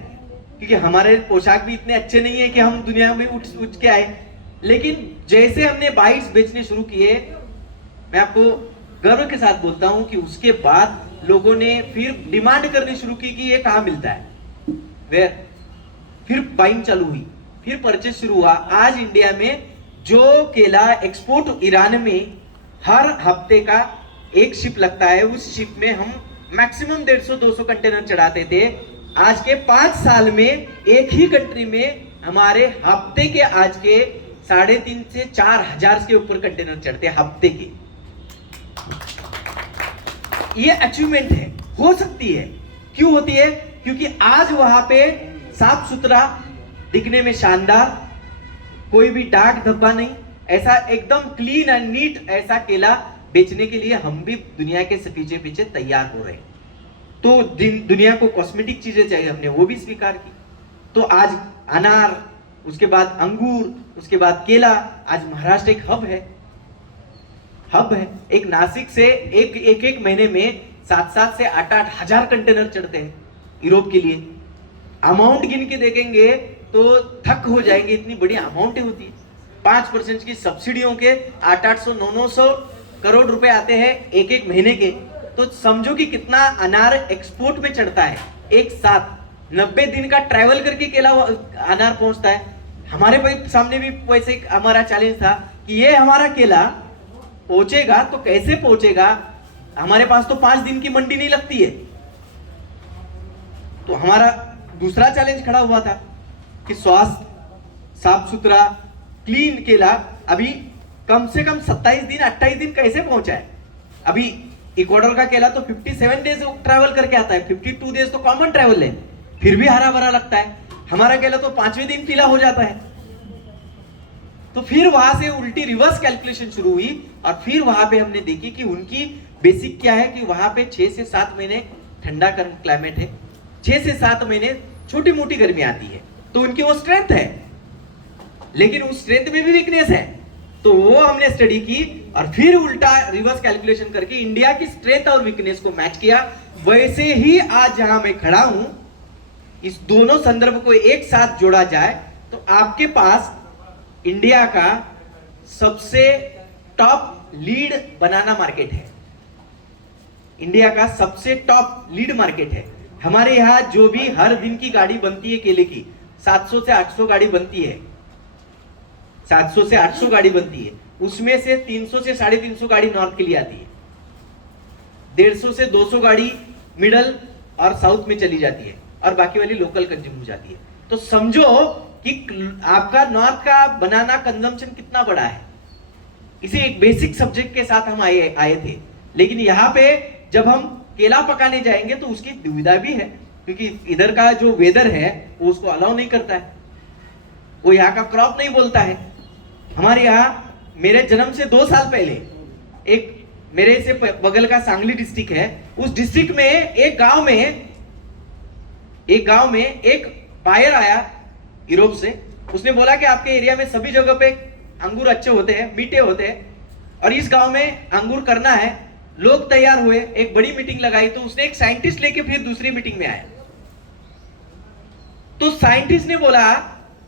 क्योंकि हमारे पोशाक भी इतने अच्छे नहीं है कि हम दुनिया में उठ के आए। लेकिन जैसे हमने बाइट्स बेचने शुरू किए, मैं आपको गर्व के साथ बोलता हूं कि उसके बाद लोगों ने फिर डिमांड करनी शुरू की कि ये कहाँ मिलता है, फिर बाइंग चालू हुई, फिर परचेज शुरू हुआ। आज इंडिया में जो केला एक्सपोर्ट ईरान में हर हफ्ते का एक शिप लगता है, उस शिप में हम मैक्सिमम 150-200 कंटेनर चढ़ाते थे। आज के 5 साल में एक ही कंट्री में हमारे हफ्ते के आज के 3,500 से 4,000 के ऊपर कंटेनर चढ़ते हैं हफ्ते के। ये अचीवमेंट है, हो सकती है। क्यों होती है? क्योंकि आज वहां पे साफ सुथरा, दिखने में शानदार, कोई भी दाग धब्बा नहीं, ऐसा एकदम क्लीन एंड नीट ऐसा केला बेचने के लिए हम भी दुनिया के पीछे तैयार हो रहे हैं। तो दुनिया को कॉस्मेटिक चीजें चाहिए, हमने वो भी स्वीकार की। तो आज अनार, उसके बाद अंगूर, उसके बाद केला, आज महाराष्ट्र एक हब है। एक नासिक से एक महीने में 7 से 8 हजार कंटेनर चढ़ते हैं यूरोप के लिए। अमाउंट गिन के देखेंगे तो थक हो जाएंगे, इतनी बड़ी अमाउंट होती है। 5% की सब्सिडियों के 800 900 करोड़ रुपए आते हैं एक एक महीने के। तो समझो कि कितना अनार एक्सपोर्ट में चढ़ता है एक साथ। 90 दिन का ट्रैवल करके केला अनार पहुंचता है। हमारे सामने भी वैसे हमारा चैलेंज था कि ये हमारा केला पहुंचेगा तो कैसे पहुंचेगा, हमारे पास तो 5 दिन की मंडी नहीं लगती है। तो हमारा दूसरा चैलेंज खड़ा हुआ था कि स्वास्थ्य, साफ सुथरा, क्लीन केला अभी कम से कम 27 दिन 28 दिन कैसे पहुंचा है। अभी इक्वाडोर का केला तो 57 डेज ट्रैवल करके आता है, 52 डेज तो कॉमन ट्रैवल है, फिर भी हरा भरा लगता है। हमारा केला तो 5वें दिन पीला हो जाता है। तो फिर वहां से उल्टी रिवर्स कैलकुलेशन शुरू हुई और फिर वहां पे हमने देखी कि उनकी बेसिक क्या है कि वहां पे 6 से 7 महीने ठंडा क्लाइमेट है, 6 से 7 महीने छोटी मोटी गर्मी आती है। तो उनकी वो स्ट्रेंथ है, लेकिन उस स्ट्रेंथ में भी वीकनेस है। तो वो हमने स्टडी की और फिर उल्टा रिवर्स कैलकुलेशन करके इंडिया की स्ट्रेंथ और वीकनेस को मैच किया। वैसे ही आज जहां मैं खड़ा हूं, इस दोनों संदर्भ को एक साथ जोड़ा जाए तो आपके पास इंडिया का सबसे टॉप लीड बनाना मार्केट है। इंडिया का सबसे टॉप लीड मार्केट है। हमारे यहां जो भी हर दिन की गाड़ी बनती है केले की, 700 से 800 गाड़ी बनती है, 700 से 800 गाड़ी बनती है। उसमें से 300 से 350 गाड़ी नॉर्थ के लिए आती है, 150 से 200 गाड़ी मिडल और साउथ में चली जाती है और बाकी वाली लोकल कंज्यूम हो जाती है। तो समझो कि आपका नॉर्थ का बनाना कंजम्पशन कितना बड़ा है। इसे एक बेसिक सब्जेक्ट के साथ हम आए थे, लेकिन यहाँ पे जब हम केला पकाने जाएंगे तो उसकी दुविधा भी है, क्योंकि इधर का जो वेदर है वो उसको अलाउ नहीं करता है, वो यहाँ का क्रॉप नहीं बोलता है। हमारे यहाँ मेरे जन्म से 2 साल पहले एक मेरे से बगल का सांगली डिस्ट्रिक्ट है, उस डिस्ट्रिक्ट में एक गांव में एक बायर आया यूरोप से। उसने बोला कि आपके एरिया में सभी जगह पे अंगूर अच्छे होते हैं, मीठे होते हैं, और इस गांव में अंगूर करना है। लोग तैयार हुए, एक बड़ी मीटिंग लगाई, तो उसने एक साइंटिस्ट लेके फिर दूसरी मीटिंग में आया। तो साइंटिस्ट ने बोला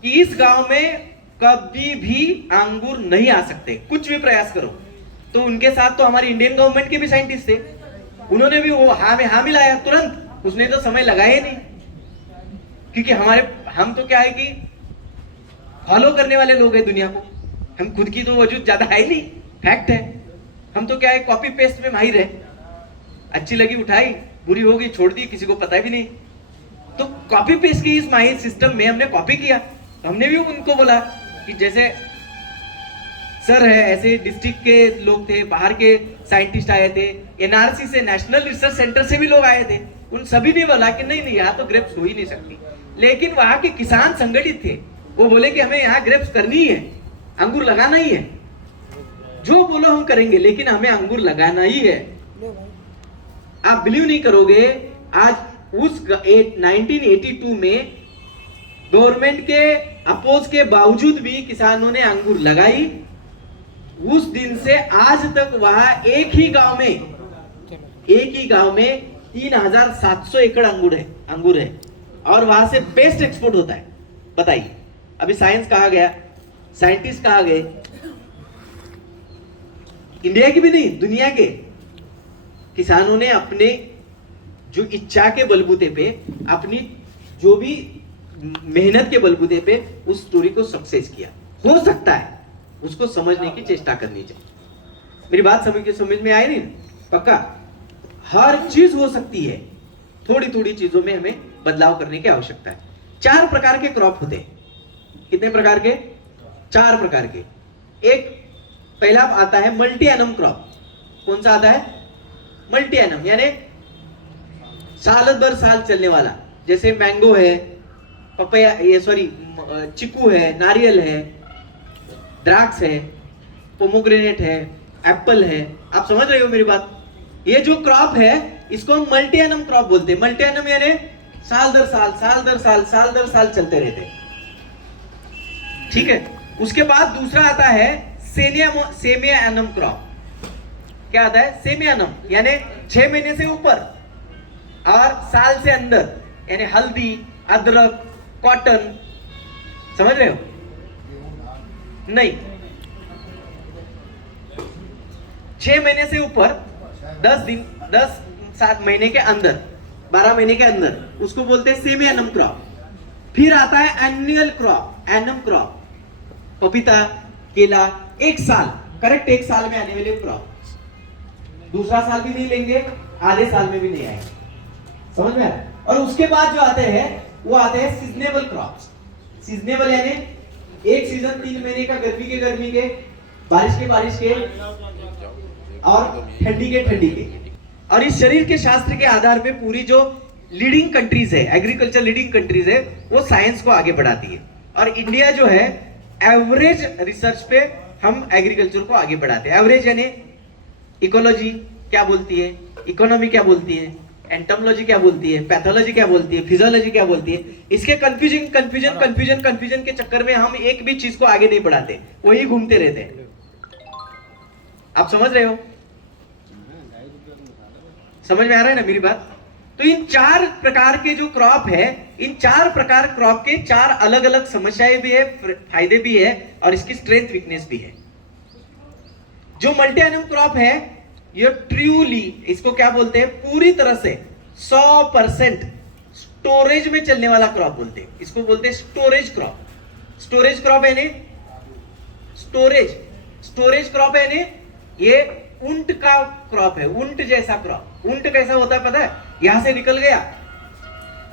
कि इस गांव में कभी भी अंगूर नहीं आ सकते, कुछ भी प्रयास करो। तो उनके साथ तो हमारी इंडियन गवर्नमेंट के भी साइंटिस्ट थे, उन्होंने भी वो हाँ मिलाया तुरंत। उसने तो समय लगाया ही नहीं, क्योंकि हम तो क्या है कि फॉलो करने वाले लोग हैं दुनिया को, हम खुद की तो वजूद ज्यादा है नहीं, फैक्ट है। हम तो क्या है कॉपी पेस्ट में माहिर है, अच्छी लगी उठाई, बुरी होगी छोड़ दी, किसी को पता भी नहीं। तो कॉपी पेस्ट की इस माहिर सिस्टम में हमने कॉपी किया। तो हमने भी उनको बोला कि जैसे सर है, ऐसे डिस्ट्रिक्ट के लोग थे, बाहर के साइंटिस्ट आए थे, एनआरसी से, नेशनल रिसर्च सेंटर से भी लोग आए थे। उन सभी ने बोला कि नहीं यहाँ तो ग्रेप्स हो ही नहीं सकती। लेकिन वहां के किसान संगठित थे, वो बोले कि हमें यहाँ ग्रेप्स करनी है, अंगूर लगाना ही है, जो बोलो हम करेंगे, लेकिन हमें अंगूर लगाना ही है। आप बिलीव नहीं करोगे, आज उस 1982 में गवर्नमेंट के अपोज के बावजूद भी किसानों ने अंगूर लगाई। उस दिन से आज तक वहां एक ही गांव में 3700 एकड़ अंगूर है और वहां से बेस्ट एक्सपोर्ट होता है। बताइए, अभी साइंस कहा गया, साइंटिस्ट कहा गए, इंडिया की भी नहीं दुनिया के किसानों ने अपने जो इच्छा के बलबूते पे, अपनी जो भी मेहनत के बलबूते पे उस स्टोरी को सक्सेस किया। हो सकता है, उसको समझने की चेष्टा करनी चाहिए। मेरी बात समझ में आई नहीं? पक्का हर चीज हो सकती है, थोड़ी थोड़ी चीजों में हमें बदलाव करने की आवश्यकता है। 4 प्रकार के क्रॉप होते हैं। कितने प्रकार के? 4 प्रकार के। एक पहला आता है मल्टी एनम क्रॉप। कौन सा आता है? मल्टी एनम, यानी साल दर साल चलने वाला। जैसे मैंगो है, पपैया, चिकू है, नारियल है, द्राक्ष है, पोमोग्रेनेट है, एप्पल है। आप समझ रहे हो मेरी बात? ये जो क्रॉप है इसको हम मल्टी एनम क्रॉप बोलते हैं। मल्टी एनम यानी साल दर साल चलते रहते हैं। ठीक है। उसके बाद दूसरा आता है सेमिया एनम क्रॉप। क्या आता है? सेमिया एनम यानी 6 महीने से ऊपर और साल से अंदर, यानी हल्दी, अदरक, कॉटन, समझ रहे हो? नहीं, 6 महीने से ऊपर 7 महीने के अंदर, 12 महीने के अंदर उसको बोलते हैं सेमी एनम क्रॉप। फिर आता है एनुअल क्रॉप, एनम क्रॉप, पपीता, केला, 1 साल, करेक्ट 1 साल में आने वाले क्रॉप। दूसरा साल भी नहीं लेंगे, आधे साल में भी नहीं आएंगे, समझ में आ रहा है? और उसके बाद जो आते हैं वो आते हैं सीजनेबल क्रॉप्स। सीजनेबल यानी एक सीजन 3 महीने का, गर्मी के, बारिश के और ठंडी के। और इस शरीर के शास्त्र के आधार पे पूरी जो लीडिंग कंट्रीज है, एग्रीकल्चर लीडिंग कंट्रीज है, वो साइंस को आगे बढ़ाती है। और इंडिया जो है एवरेज रिसर्च पे हम एग्रीकल्चर को आगे बढ़ाते हैं। एवरेज यानी इकोलॉजी क्या बोलती है, इकोनॉमी क्या बोलती है, एंटोमोलॉजी क्या बोलती है, पैथोलॉजी क्या बोलती है, फिजियोलॉजी क्या बोलती है। इसके कंफ्यूजन के चक्कर में हम एक भी चीज को आगे नहीं बढ़ाते, वही घूमते रहते हैं। आप समझ रहे हो? समझ में आ रहा है ना मेरी बात? तो इन 4 प्रकार के जो क्रॉप है, इन 4 प्रकार क्रॉप के 4 अलग अलग समस्याएं भी है, फायदे भी है, और इसकी स्ट्रेंथ वीकनेस भी है। जो मल्टी एनम क्रॉप है ये ट्रूली, इसको क्या बोलते हैं, पूरी तरह से 100% स्टोरेज में चलने वाला क्रॉप बोलते हैं। इसको बोलते हैं स्टोरेज क्रॉप। स्टोरेज क्रॉप है ने स्टोरेज क्रॉप है ने ये ऊंट का क्रॉप है, ऊंट जैसा क्रॉप। ऊंट कैसा होता है पता है? यहां से निकल गया,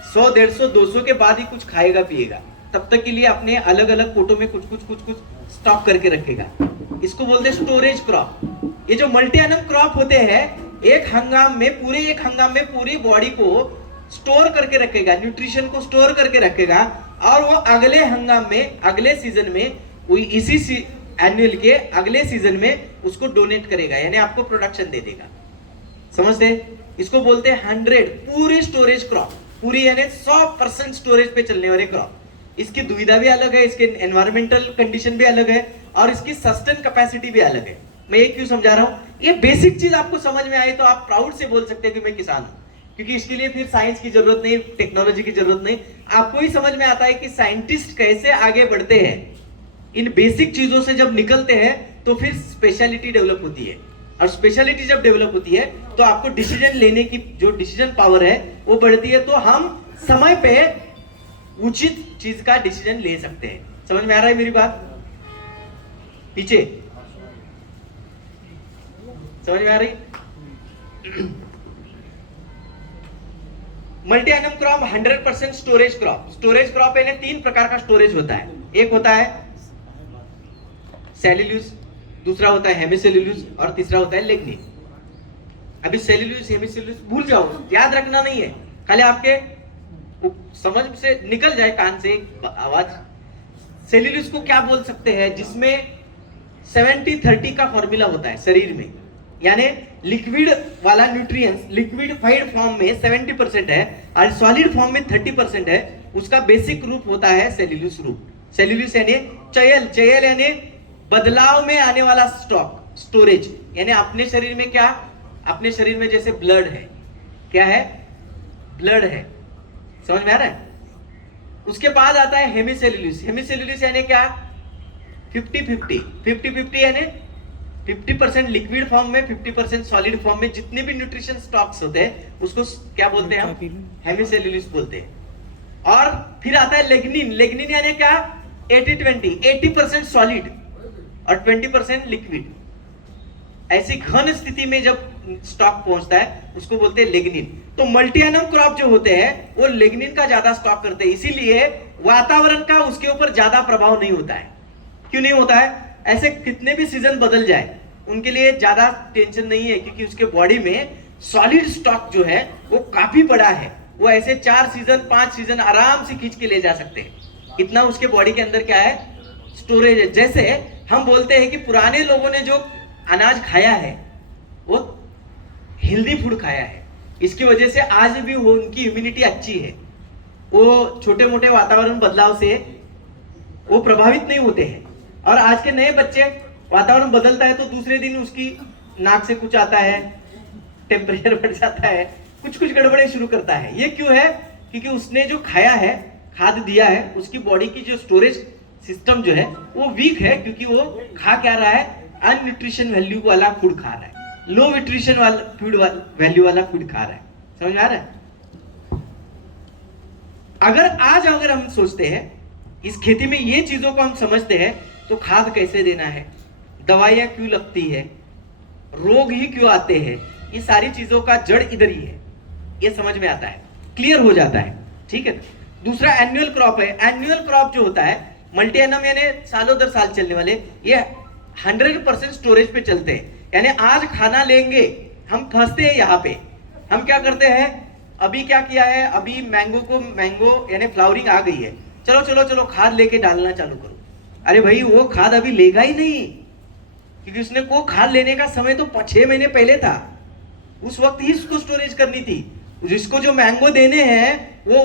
100, 150, 200 के बाद ही कुछ खाएगा पिएगा, तब तक के लिए अपने अलग अलग कोटों में कुछ स्टॉक करके रखेगा। इसको बोलते हैं स्टोरेज क्रॉप। ये जो मल्टी एनम क्रॉप होते हैं, एक हंगाम में पूरी बॉडी को स्टोर करके रखेगा, न्यूट्रिशन को स्टोर करके रखेगा, और वो अगले हंगाम में, अगले सीजन में, इसी एनुअल के अगले सीजन में उसको डोनेट करेगा, यानी आपको प्रोडक्शन दे देगा। समझते? इसको बोलते हैं 100 पूरी स्टोरेज क्रॉप, पूरी यानी 100% स्टोरेज पे चलने वाले क्रॉप। इसकी दुविधा भी अलग है, इसके एनवायरमेंटल कंडीशन भी अलग है, और इसकी सस्टेन कैपेसिटी भी अलग है। मैं ये क्यों समझा रहा हूं? ये बेसिक चीज आपको समझ में आई तो आप प्राउड से बोल सकते हैं कि मैं किसान हूं, क्योंकि इसके लिए फिर साइंस की जरूरत नहीं, टेक्नोलॉजी की जरूरत नहीं। आपको ही समझ में आता है कि साइंटिस्ट कैसे आगे बढ़ते हैं। इन बेसिक चीजों से जब निकलते हैं तो फिर स्पेशलिटी डेवलप होती है, और स्पेशलिटी जब डेवलप होती है तो आपको डिसीजन लेने की जो डिसीजन पावर है वो बढ़ती है, तो हम समय पे उचित चीज का डिसीजन ले सकते हैं। समझ में आ रहा है मेरी बात? पीछे समझ में आ रही? Multi annum crop 100% storage crop. Storage crop यानी 3 प्रकार का स्टोरेज होता है। एक होता है सेल्यूलोज, दूसरा होता है हेमिसेल्यूलोज, और तीसरा होता है लिग्निन। अभी सेल्यूलोज हेमिसेल्यूलोज भूल जाओ, याद रखना नहीं है, खाली आपके समझ से निकल जाए कान से आवाज। सेल्यूलोज को क्या बोल सकते हैं? जिसमें 70-30 का फॉर्मूला होता है शरीर में, यानी लिक्विड वाला न्यूट्रिएंट्स लिक्विड फॉर्म में 70% है और सॉलिड फॉर्म में 30% है। उसका बेसिक रूप होता है सेल्यूलोज रूप। सेल्यूलोज यानी चयल यानी बदलाव में आने वाला स्टॉक, स्टोरेज, यानी अपने शरीर में क्या, अपने शरीर में जैसे ब्लड है, क्या है? ब्लड है। समझ में आ रहा है? उसके बाद आता है हेमिसेल्यूलोज। हेमिसेल्यूलोज यानी क्या? 50-50 यानी 50% लिक्विड फॉर्म में, 50% सॉलिड फॉर्म में जितने भी न्यूट्रिशन स्टॉक्स होते हैं उसको क्या बोलते हैं हम? हेमिसेल्यूलोज बोलते हैं। और फिर आता है लेग्निन। लेग्निन यानी क्या? 80-20, 80% सॉलिड और 20% लिक्विड। ऐसी घन स्थिति में जब स्टॉक पहुंचता है उसको बोलते हैं लेग्निन। तो मल्टी एनम क्रॉप जो होते हैं वो लेग्निन का ज्यादा स्टॉक करते हैं, इसीलिए वातावरण का उसके ऊपर ज्यादा प्रभाव नहीं होता है। क्यों नहीं होता है? ऐसे कितने भी सीजन बदल जाए उनके लिए ज्यादा टेंशन नहीं है, क्योंकि उसके बॉडी में सॉलिड स्टॉक जो है वो काफी बड़ा है। वो ऐसे 4 सीजन 5 सीजन आराम से खींच के ले जा सकते हैं। इतना उसके बॉडी के अंदर क्या है? स्टोरेज है। जैसे हम बोलते हैं कि पुराने लोगों ने जो अनाज खाया है वो हेल्दी फूड खाया है, इसकी वजह से आज भी वो उनकी इम्यूनिटी अच्छी है। वो छोटे मोटे वातावरण बदलाव से वो प्रभावित नहीं होते हैं। और आज के नए बच्चे, वातावरण बदलता है तो दूसरे दिन उसकी नाक से कुछ आता है, टेम्परेचर बढ़ जाता है, कुछ गड़बड़े शुरू करता है। ये क्यों है? क्योंकि उसने जो खाया है, खाद दिया है, उसकी बॉडी की जो स्टोरेज सिस्टम जो है वो वीक है, क्योंकि वो खा क्या रहा है, अनन्यूट्रिशन वैल्यू वाला फूड खा रहा है, लो न्यूट्रिशन वाला फूड वैल्यू वाला फूड खा रहा है। समझ में आ रहा है? अगर हम सोचते हैं इस खेती में ये चीजों को हम समझते हैं, तो खाद कैसे देना है, दवाइयां क्यों लगती है, रोग ही क्यों आते हैं, ये सारी चीजों का जड़ इधर ही है, ये समझ में आता है, क्लियर हो जाता है। ठीक है। दूसरा एनुअल क्रॉप है। एनुअल क्रॉप जो होता है, मल्टी एनम यानी सालों दर साल चलने वाले, ये 100% स्टोरेज पे चलते हैं। यानी आज खाना लेंगे, हम फंसते हैं यहाँ पे। हम क्या करते हैं, अभी क्या किया है, अभी मैंगो यानी फ्लावरिंग आ गई है, चलो चलो चलो खाद लेके डालना चालू करो। अरे भाई वो खाद अभी लेगा ही नहीं, क्योंकि उसने को खाद लेने का समय तो 6 महीने पहले था, उस वक्त ही उसको स्टोरेज करनी थी। जिसको जो मैंगो देने हैं वो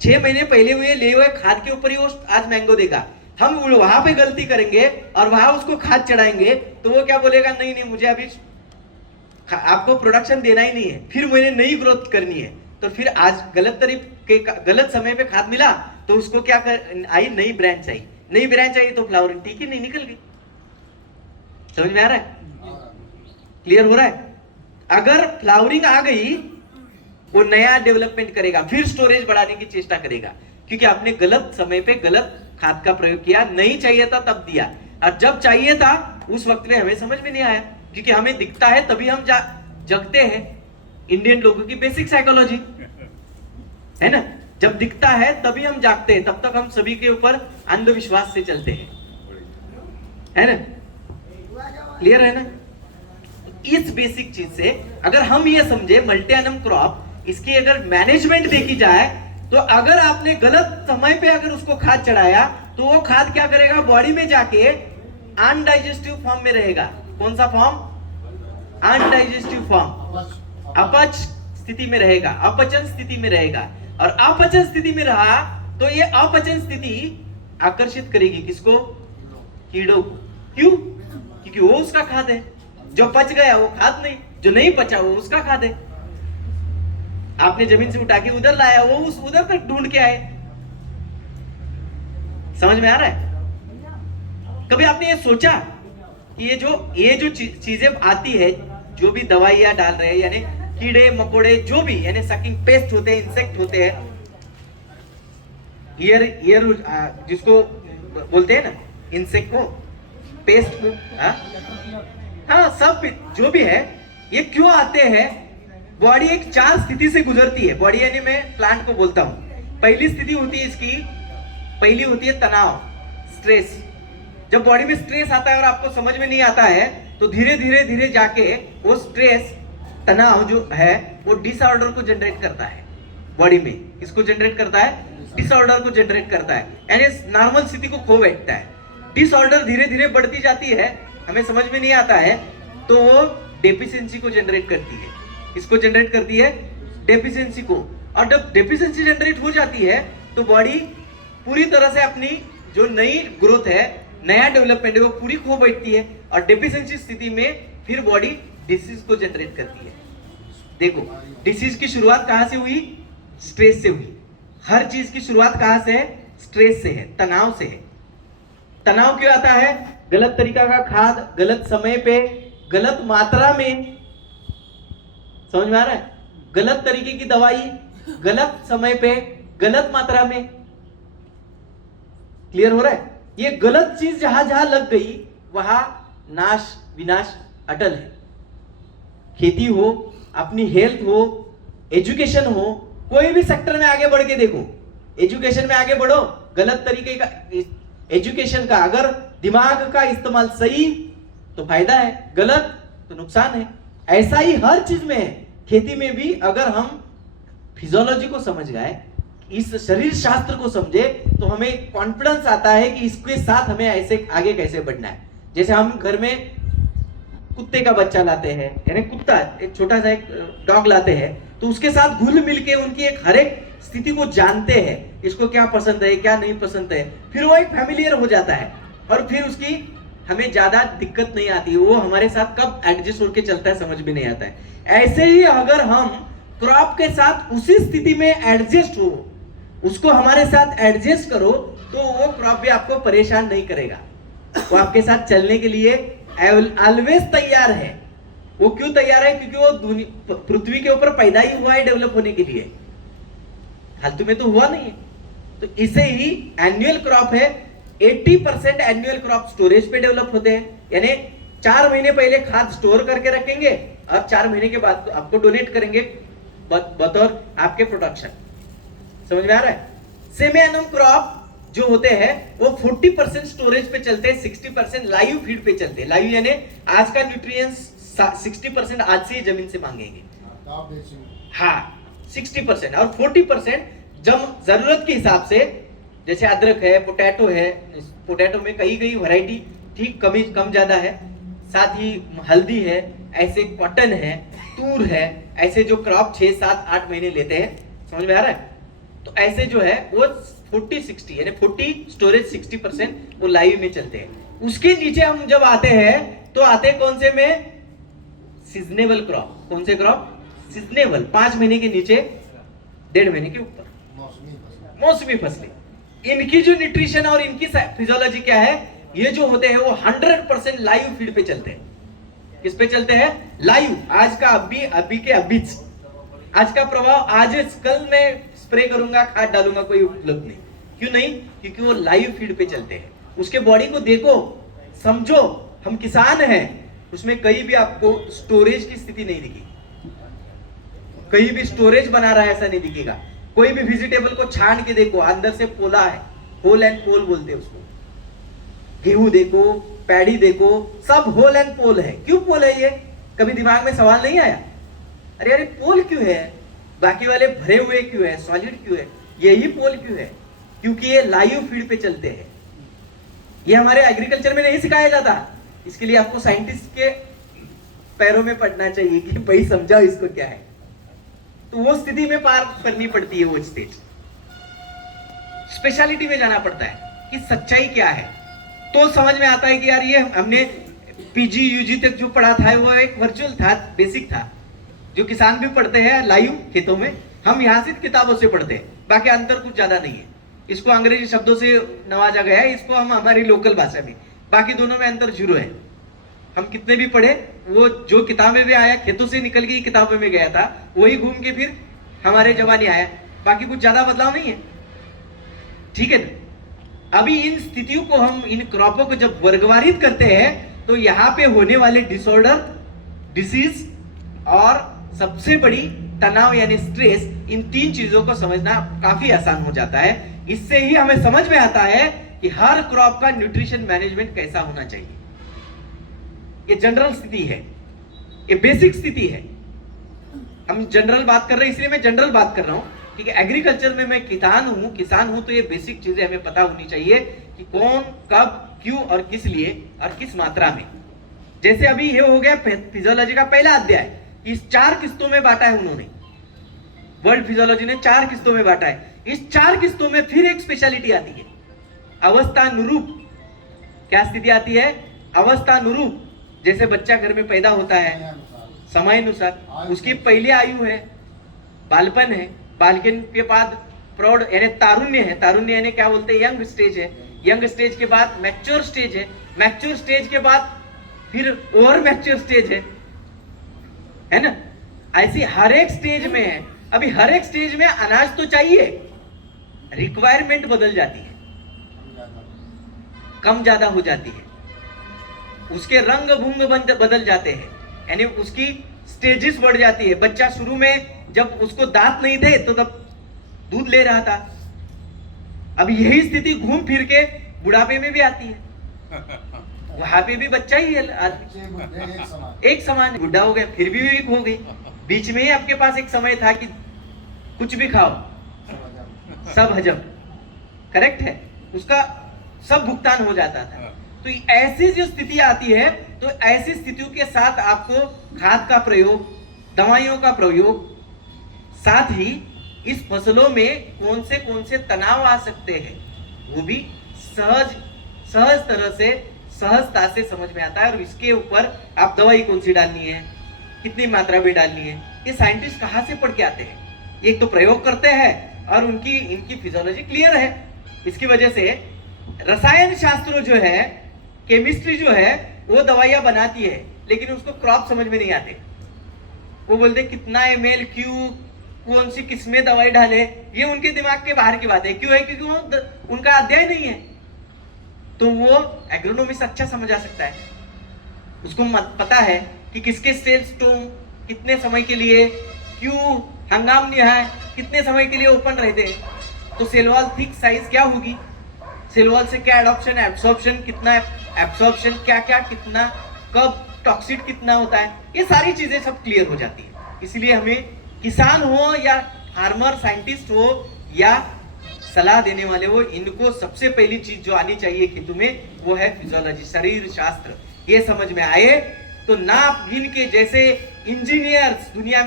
6 महीने पहले हुए ले हुए खाद के ऊपर ही वो आज मैंगो देगा। हम वहां पे गलती करेंगे और वहां उसको खाद चढ़ाएंगे, तो वो क्या बोलेगा, नहीं नहीं मुझे अभी आपको प्रोडक्शन देना ही नहीं है, फिर मुझे नई ग्रोथ करनी है। तो फिर आज गलत समय पे खाद मिला, तो उसको क्या आई, नई ब्रांच आई, नई ब्रांच आई तो फ्लावरिंग ठीक ही नहीं निकल गई। समझ में आ रहा है? क्लियर हो रहा है? अगर फ्लावरिंग आ गई, वो नया डेवलपमेंट करेगा, फिर स्टोरेज बढ़ाने की चेष्टा करेगा, क्योंकि आपने गलत समय पे गलत खाद का प्रयोग किया, नहीं चाहिए था तब दिया, और जब चाहिए था उस वक्त में हमें समझ में नहीं आया, क्योंकि हमें दिखता है तभी हम जगते हैं। इंडियन लोगों की बेसिक साइकोलॉजी है ना, जब दिखता है तभी हम जागते हैं, तब तक हम सभी के ऊपर अंधविश्वास से चलते हैं, है ना? क्लियर है ना? इस बेसिक चीज से अगर हम ये समझे मल्टी एनम क्रॉप, इसकी अगर मैनेजमेंट देखी जाए, तो अगर आपने गलत समय पे अगर उसको खाद चढ़ाया, तो वो खाद क्या करेगा, बॉडी में जाके अनडाइजेस्टिव फॉर्म में रहेगा। कौन सा फॉर्म? अनडाइजेस्टिव फॉर्म, अपच स्थिति में रहेगा, अपचन स्थिति में रहेगा। और अपचन स्थिति में रहा तो ये अपचन स्थिति आकर्षित करेगी किसको? कीड़ों को। क्यों? क्योंकि वो उसका खाद है। जो पच गया वो खाद नहीं, जो नहीं पचा वो उसका खाद है। आपने जमीन से उठा के उधर लाया, वो उस उधर तक ढूंढ के आए। समझ में आ रहा है? कभी आपने ये सोचा कि ये जो चीजें आती है, जो भी दवाइयां डाल रहे हैं, यानी कीड़े मकोड़े जो भी, यानी सकिंग पेस्ट होते हैं, इंसेक्ट होते हैं, ईयर जिसको बोलते हैं ना, इंसेक्ट को, पेस्ट को, हाँ सब जो भी है, ये क्यों आते हैं? बॉडी एक 4 स्थिति से गुजरती है। बॉडी यानी मैं प्लांट को बोलता हूं। पहली स्थिति होती है इसकी, पहली होती है तनाव, स्ट्रेस। जब बॉडी में स्ट्रेस आता है और आपको समझ में नहीं आता है, तो धीरे धीरे धीरे जाके वो स्ट्रेस, तनाव जो है, वो डिसऑर्डर को जनरेट करता है बॉडी में। इसको जनरेट करता है, डिसऑर्डर को जनरेट करता है, यानी नॉर्मल स्थिति को खो बैठता है। डिसऑर्डर धीरे धीरे बढ़ती जाती है, हमें समझ में नहीं आता है, तो वो डेफिशिएंसी को जनरेट करती है। इसको जनरेट करती है, डेफिशिएंसी को। और जब डेफिशिएंसी जनरेट हो जाती है, तो बॉडी पूरी तरह से अपनी जो नई ग्रोथ है, नया डेवलपमेंट है, वो पूरी खो बैठती है। और डेफिशिएंसी स्थिति में फिर बॉडी डिसीज को जनरेट करती है। देखो, डिसीज की शुरुआत कहां से हुई? स्ट्रेस से हुई। हर चीज की शुरुआत कहां से है? स्ट्रेस से है, तनाव से है। तनाव क्यों आता है? गलत तरीका का खाद, गलत समय पे, गलत मात्रा में। समझ में आ रहा है? गलत तरीके की दवाई, गलत समय पे, गलत मात्रा में। क्लियर हो रहा है? ये गलत चीज जहां जहां लग गई, वहां नाश विनाश अटल है। खेती हो, अपनी हेल्थ हो, एजुकेशन हो, कोई भी सेक्टर में आगे बढ़ के देखो। एजुकेशन में आगे बढ़ो, गलत तरीके का एजुकेशन का, अगर दिमाग का इस्तेमाल सही तो फायदा है, गलत तो नुकसान है। ऐसा ही हर चीज में है। खेती में भी अगर हम फिजियोलॉजी को समझ गए, इस शरीर शास्त्र को समझे, तो हमें कॉन्फिडेंस आता है कि इसके साथ हमें ऐसे आगे कैसे बढ़ना है। जैसे हम घर में कुत्ते का बच्चा लाते हैं, यानी कुत्ता, एक छोटा सा एक डॉग लाते हैं, तो उसके साथ घुल मिल के उनकी एक हर एक स्थिति को जानते हैं, इसको क्या पसंद है, क्या नहीं पसंद है, फिर वो एक फैमिलियर हो जाता है, और फिर उसकी हमें ज्यादा दिक्कत नहीं आती, वो हमारे साथ कब एडजस्ट होकर चलता है समझ में नहीं आता है। ऐसे ही अगर हम क्रॉप के साथ उसी स्थिति में एडजस्ट हो, उसको हमारे साथ एडजस्ट करो, तो वो क्रॉप भी आपको परेशान नहीं करेगा, वो आपके साथ चलने के लिए ऑलवेज तैयार है। वो क्यों तैयार है? क्योंकि वो पृथ्वी के ऊपर पैदा ही हुआ है डेवलप होने के लिए, फालतू में तो हुआ नहीं है। तो इसे ही एनुअल क्रॉप है। 80% एनुअल क्रॉप स्टोरेज पे डेवलप होते हैं, यानी 4 महीने पहले खाद स्टोर करके रखेंगे और 4 महीने के बाद आपको डोनेट करेंगे बतौर आपके प्रोडक्शन। समझ में आ रहा है? सेमी एनुअल क्रॉप जो होते हैं वो 40% स्टोरेज पे चलते हैं, 60% लाइव फीड पे चलते हैं। लाइव यानी आज का न्यूट्रिएंट्स 60% आज से ही जमीन से मांगेंगे, हाँ 60%, और 40% जब जरूरत के हिसाब से, जैसे अदरक है, पोटैटो है, पोटैटो में कई वैरायटी ठीक कम ज्यादा है, साथ ही हल्दी है, ऐसे कॉटन है, तूर है, ऐसे जो क्रॉप 6, 7, 8 महीने लेते हैं। समझ में आ रहा है? तो ऐसे जो है वो 40-60 यानी 40 स्टोरेज, 60% वो लाइव में चलते हैं। उसके नीचे हम जब आते हैं तो आते हैं कौन से में? Seasonable crop. कौन से क्रॉप? सीजनेबल, 5 महीने के नीचे, 1.5 महीने के ऊपर मौसमी फसलें। इनकी जो न्यूट्रिशन और इनकी फिजियोलॉजी क्या है? ये जो होते हैं वो 100% लाइव फीड पे चलते हैं। किस पे चलते हैं? लाइव। आज का अभी के अभी, आज का प्रभाव आज, कल मैं स्प्रे करूंगा, खाद डालूंगा, कोई उपलब्ध नहीं। क्यों नहीं? क्योंकि वो लाइव फीड पे चलते हैं। उसके बॉडी को देखो, समझो, हम किसान हैं, उसमें कहीं भी आपको स्टोरेज की स्थिति नहीं दिखेगी, कहीं भी स्टोरेज बना रहा है ऐसा नहीं दिखेगा। कोई भी वेजिटेबल को छान के देखो, अंदर से पोला है, होल एंड पोल बोलते हैं उसको। गेहूं देखो, पैडी देखो, सब होल एंड पोल है। क्यों पोल है ये? कभी दिमाग में सवाल नहीं आया? अरे पोल क्यों है? बाकी वाले भरे हुए क्यों है, सॉलिड क्यों है? यही पोल क्यों है? क्योंकि ये लाइव फीड पे चलते हैं। ये हमारे एग्रीकल्चर में नहीं सिखाया जाता, इसके लिए आपको साइंटिस्ट के पैरों में पड़ना चाहिए कि भाई समझाओ इसको क्या है। तो वो स्थिति में पार करनी पड़ती है, वो स्टेज स्पेशलिटी में जाना पड़ता है कि सच्चाई क्या है। तो समझ में आता है कि यार ये हमने पीजी यूजी तक जो पढ़ा था वो एक वर्चुअल था, बेसिक था, जो किसान भी पढ़ते हैं लाइव खेतों में, हम यहाँ से किताबों से पढ़ते हैं, बाकी अंतर कुछ ज्यादा नहीं है। इसको अंग्रेजी शब्दों से नवाजा गया है, इसको हम हमारी लोकल भाषा में, बाकी दोनों में अंतर 0 है। हम कितने भी पढ़े, वो जो किताबें में आया, खेतों से निकल के किताबों में गया था, वही घूम के फिर हमारे जवानी आया, बाकी कुछ ज्यादा बदलाव नहीं है। ठीक है ना? अभी इन स्थितियों को हम, इन क्रॉपों को जब वर्गवारित करते हैं तो यहाँ पे होने वाले डिसऑर्डर, डिसीज और सबसे बड़ी तनाव यानी स्ट्रेस, इन 3 चीजों को समझना काफी आसान हो जाता है। इससे ही हमें समझ में आता है कि हर क्रॉप का न्यूट्रिशन मैनेजमेंट कैसा होना चाहिए। ये जनरल स्थिति है, ये बेसिक स्थिति है। हम जनरल बात कर रहे हैं, इसलिए मैं जनरल बात कर रहा हूं, क्योंकि एग्रीकल्चर में मैं किसान हूं, तो ये बेसिक चीजें हमें पता होनी चाहिए कि कौन, कब, क्यों और किस लिए और किस मात्रा में। जैसे अभी ये हो गया फिजियोलॉजी का पहला अध्याय, इस 4 किस्तों में बांटा है उन्होंने, वर्ल्ड फिजियोलॉजी ने 4 किस्तों में बांटा है। इस 4 किस्तों में फिर एक स्पेशलिटी आती है, अवस्थानुरूप। क्या स्थिति आती है? अवस्थानुरूप। जैसे बच्चा घर में पैदा होता है, समय अनुसार उसकी पहली आयु है बालपन है, बालपन के बाद प्रौढ़ यानी तारुण्य है, तारुण्य यानी क्या बोलते हैं, यंग स्टेज है, यंग स्टेज के बाद मैच्योर स्टेज है, मैच्योर स्टेज के बाद फिर ओवर मैच्योर स्टेज है ना? ऐसी हर एक स्टेज में है। अभी हर एक स्टेज में अनाज तो चाहिए, रिक्वायरमेंट बदल जाती है, कम ज्यादा हो जाती है, उसके रंग भूंग बदल जाते हैं, यानी उसकी स्टेजेस बढ़ जाती है। बच्चा शुरू में जब उसको दांत नहीं थे तो तब दूध ले रहा था, अब यही स्थिति घूम फिर के बुढ़ापे में भी आती है, वहां पे भी बच्चा ही एक समान, बुढ़ा हो गया फिर भी वीक हो गई। बीच में ही आपके पास एक समय था कि कुछ भी खाओ सब हजम, करेक्ट है, उसका सब भुगतान हो जाता था। तो ऐसी जो स्थिति आती है, तो ऐसी स्थितियों के साथ आपको खाद का प्रयोग, दवाइयों का प्रयोग, साथ ही इस फसलों में कौन से तनाव आ सकते हैं वो भी सहज तरह से, सहजता से समझ में आता है। और इसके ऊपर आप दवाई कौन सी डालनी है, कितनी मात्रा में डालनी है, ये साइंटिस्ट कहाँ से पढ़ के आते हैं? एक तो प्रयोग करते हैं और इनकी फिजियोलॉजी क्लियर है, इसकी वजह से रसायन शास्त्र जो है, केमिस्ट्री जो है, वो दवाइयां बनाती है, लेकिन उसको क्रॉप समझ में नहीं आते। वो बोलते कितना ml क्यों, कौन सी किस्में दवाई डाले, ये उनके दिमाग के बाहर की बात है। क्यों है? क्योंकि वो उनका अध्याय नहीं है। तो वो एग्रोनॉमिस्ट अच्छा समझा सकता है, उसको पता है कि किसके सेल्स टोम कितने समय के लिए, क्यों हंगाम निहाय कितने समय के लिए ओपन रहते हैं, तो सेल वॉल थिक साइज क्या होगी, सेल वॉल से क्या एडॉप्शन एब्सॉर्प्शन, कितना एब्सॉर्प्शन, क्या क्या कितना, कब टॉक्सिट कितना होता है, ये सारी चीजें सब क्लियर हो जाती है। इसलिए हमें किसान हो या फार्मर साइंटिस्ट हो या सलाह देने वाले हो, इनको सबसे पहली चीज जो आनी चाहिए खेतों में वो है फिजियोलॉजी, शरीर शास्त्र। ये समझ में आए तो नाप गिन के, जैसे इंजीनियर्स दुनिया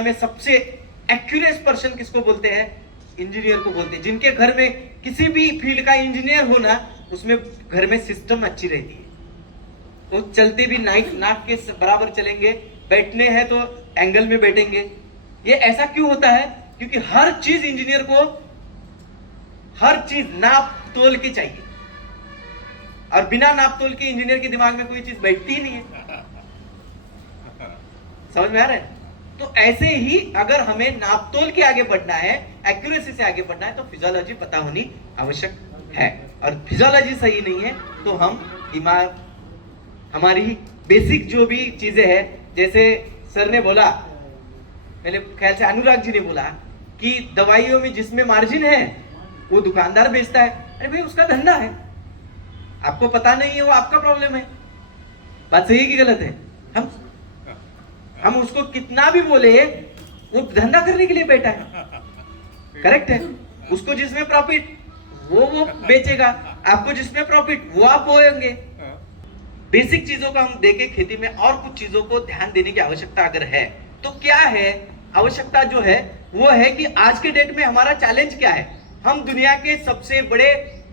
में सबसे एक्यूरेट पर्सन किसको बोलते हैं? इंजीनियर को बोलते हैं। जिनके घर में किसी भी फील्ड का इंजीनियर हो ना, उसमें घर में सिस्टम अच्छी रहती है। वो चलते भी नाक के बराबर चलेंगे, बैठने हैं तो एंगल में बैठेंगे। ये ऐसा क्यों होता है? क्योंकि हर चीज इंजीनियर को हर चीज नाप तोल के चाहिए, और बिना नाप तोल के इंजीनियर के दिमाग में कोई चीज बैठती ही नहीं है। समझ में आ रहा है? तो ऐसे ही अगर हमें नाप तोल के आगे बढ़ना है, एक्यूरेसी से आगे बढ़ना है, तो फिजियोलॉजी पता होनी आवश्यक है। और फिजियोलॉजी सही नहीं है तो हम दिमाग, हमारी बेसिक जो भी चीजें हैं, जैसे सर ने बोला, मेरे ख्याल से अनुराग जी ने बोला कि दवाइयों में जिसमें मार्जिन है वो दुकानदार बेचता है। अरे भाई, उसका धंधा है, आपको पता नहीं है, वो आपका प्रॉब्लम है। बात सही है कि गलत है? हम उसको कितना भी बोले, वो धंधा करने के लिए बैठा है, करेक्ट है। उसको जिसमें प्रॉफिट वो बेचेगा, आपको जिसमें प्रॉफिट वो आप बोएंगे। बेसिक चीजों का हम देखें खेती में, और कुछ चीजों को ध्यान देने की आवश्यकता अगर है तो क्या है? आवश्यकता जो है वो है कि आज के डेट में हमारा चैलेंज क्या है? हम दुनिया के सबसे बड़े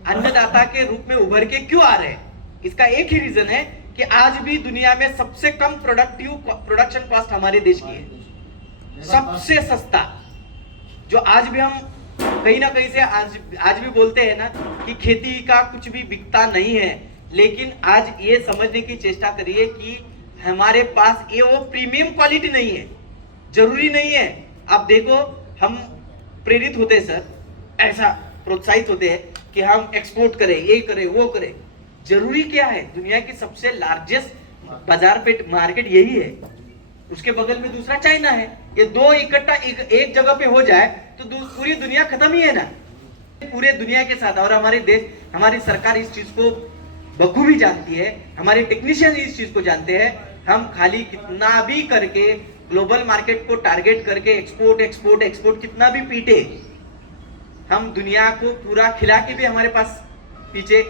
अन्नदाता के रूप में उभर के क्यों आ रहे हैं? इसका एक ही रीजन है कि आज भी दुनिया में सबसे कम प्रोडक्शन कॉस्ट हमारे देश की है, सबसे सस्ता। जो आज भी हम कहीं ना कहीं से आज भी बोलते हैं ना कि खेती का कुछ भी बिकता नहीं है, लेकिन आज ये समझने की चेष्टा करिए कि हमारे पास ये वो प्रीमियम क्वालिटी नहीं है। जरूरी नहीं है, आप देखो, हम प्रेरित होते हैं सर, ऐसा प्रोत्साहित होते हैं कि हम एक्सपोर्ट करें, ये करें, वो करें। जरूरी क्या है? दुनिया की सबसे लार्जेस्ट बाजार पे मार्केट यही है, उसके बगल में दूसरा चाइना है। ये दो इकट्ठा एक जगह पे हो जाए तो पूरी दुनिया खत्म ही है ना, पूरे दुनिया के साथ। और हमारे देश, हमारी सरकार इस चीज को बखूबी जानती है, हमारे टेक्नीशियन इस चीज को जानते हैं। हम खाली कितना भी करके ग्लोबल मार्केट को टारगेट करके एक्सपोर्ट एक्सपोर्ट एक्सपोर्ट कितना भी पीटे, हम दुनिया को पूरा खिला के भी हमारे पास पीछे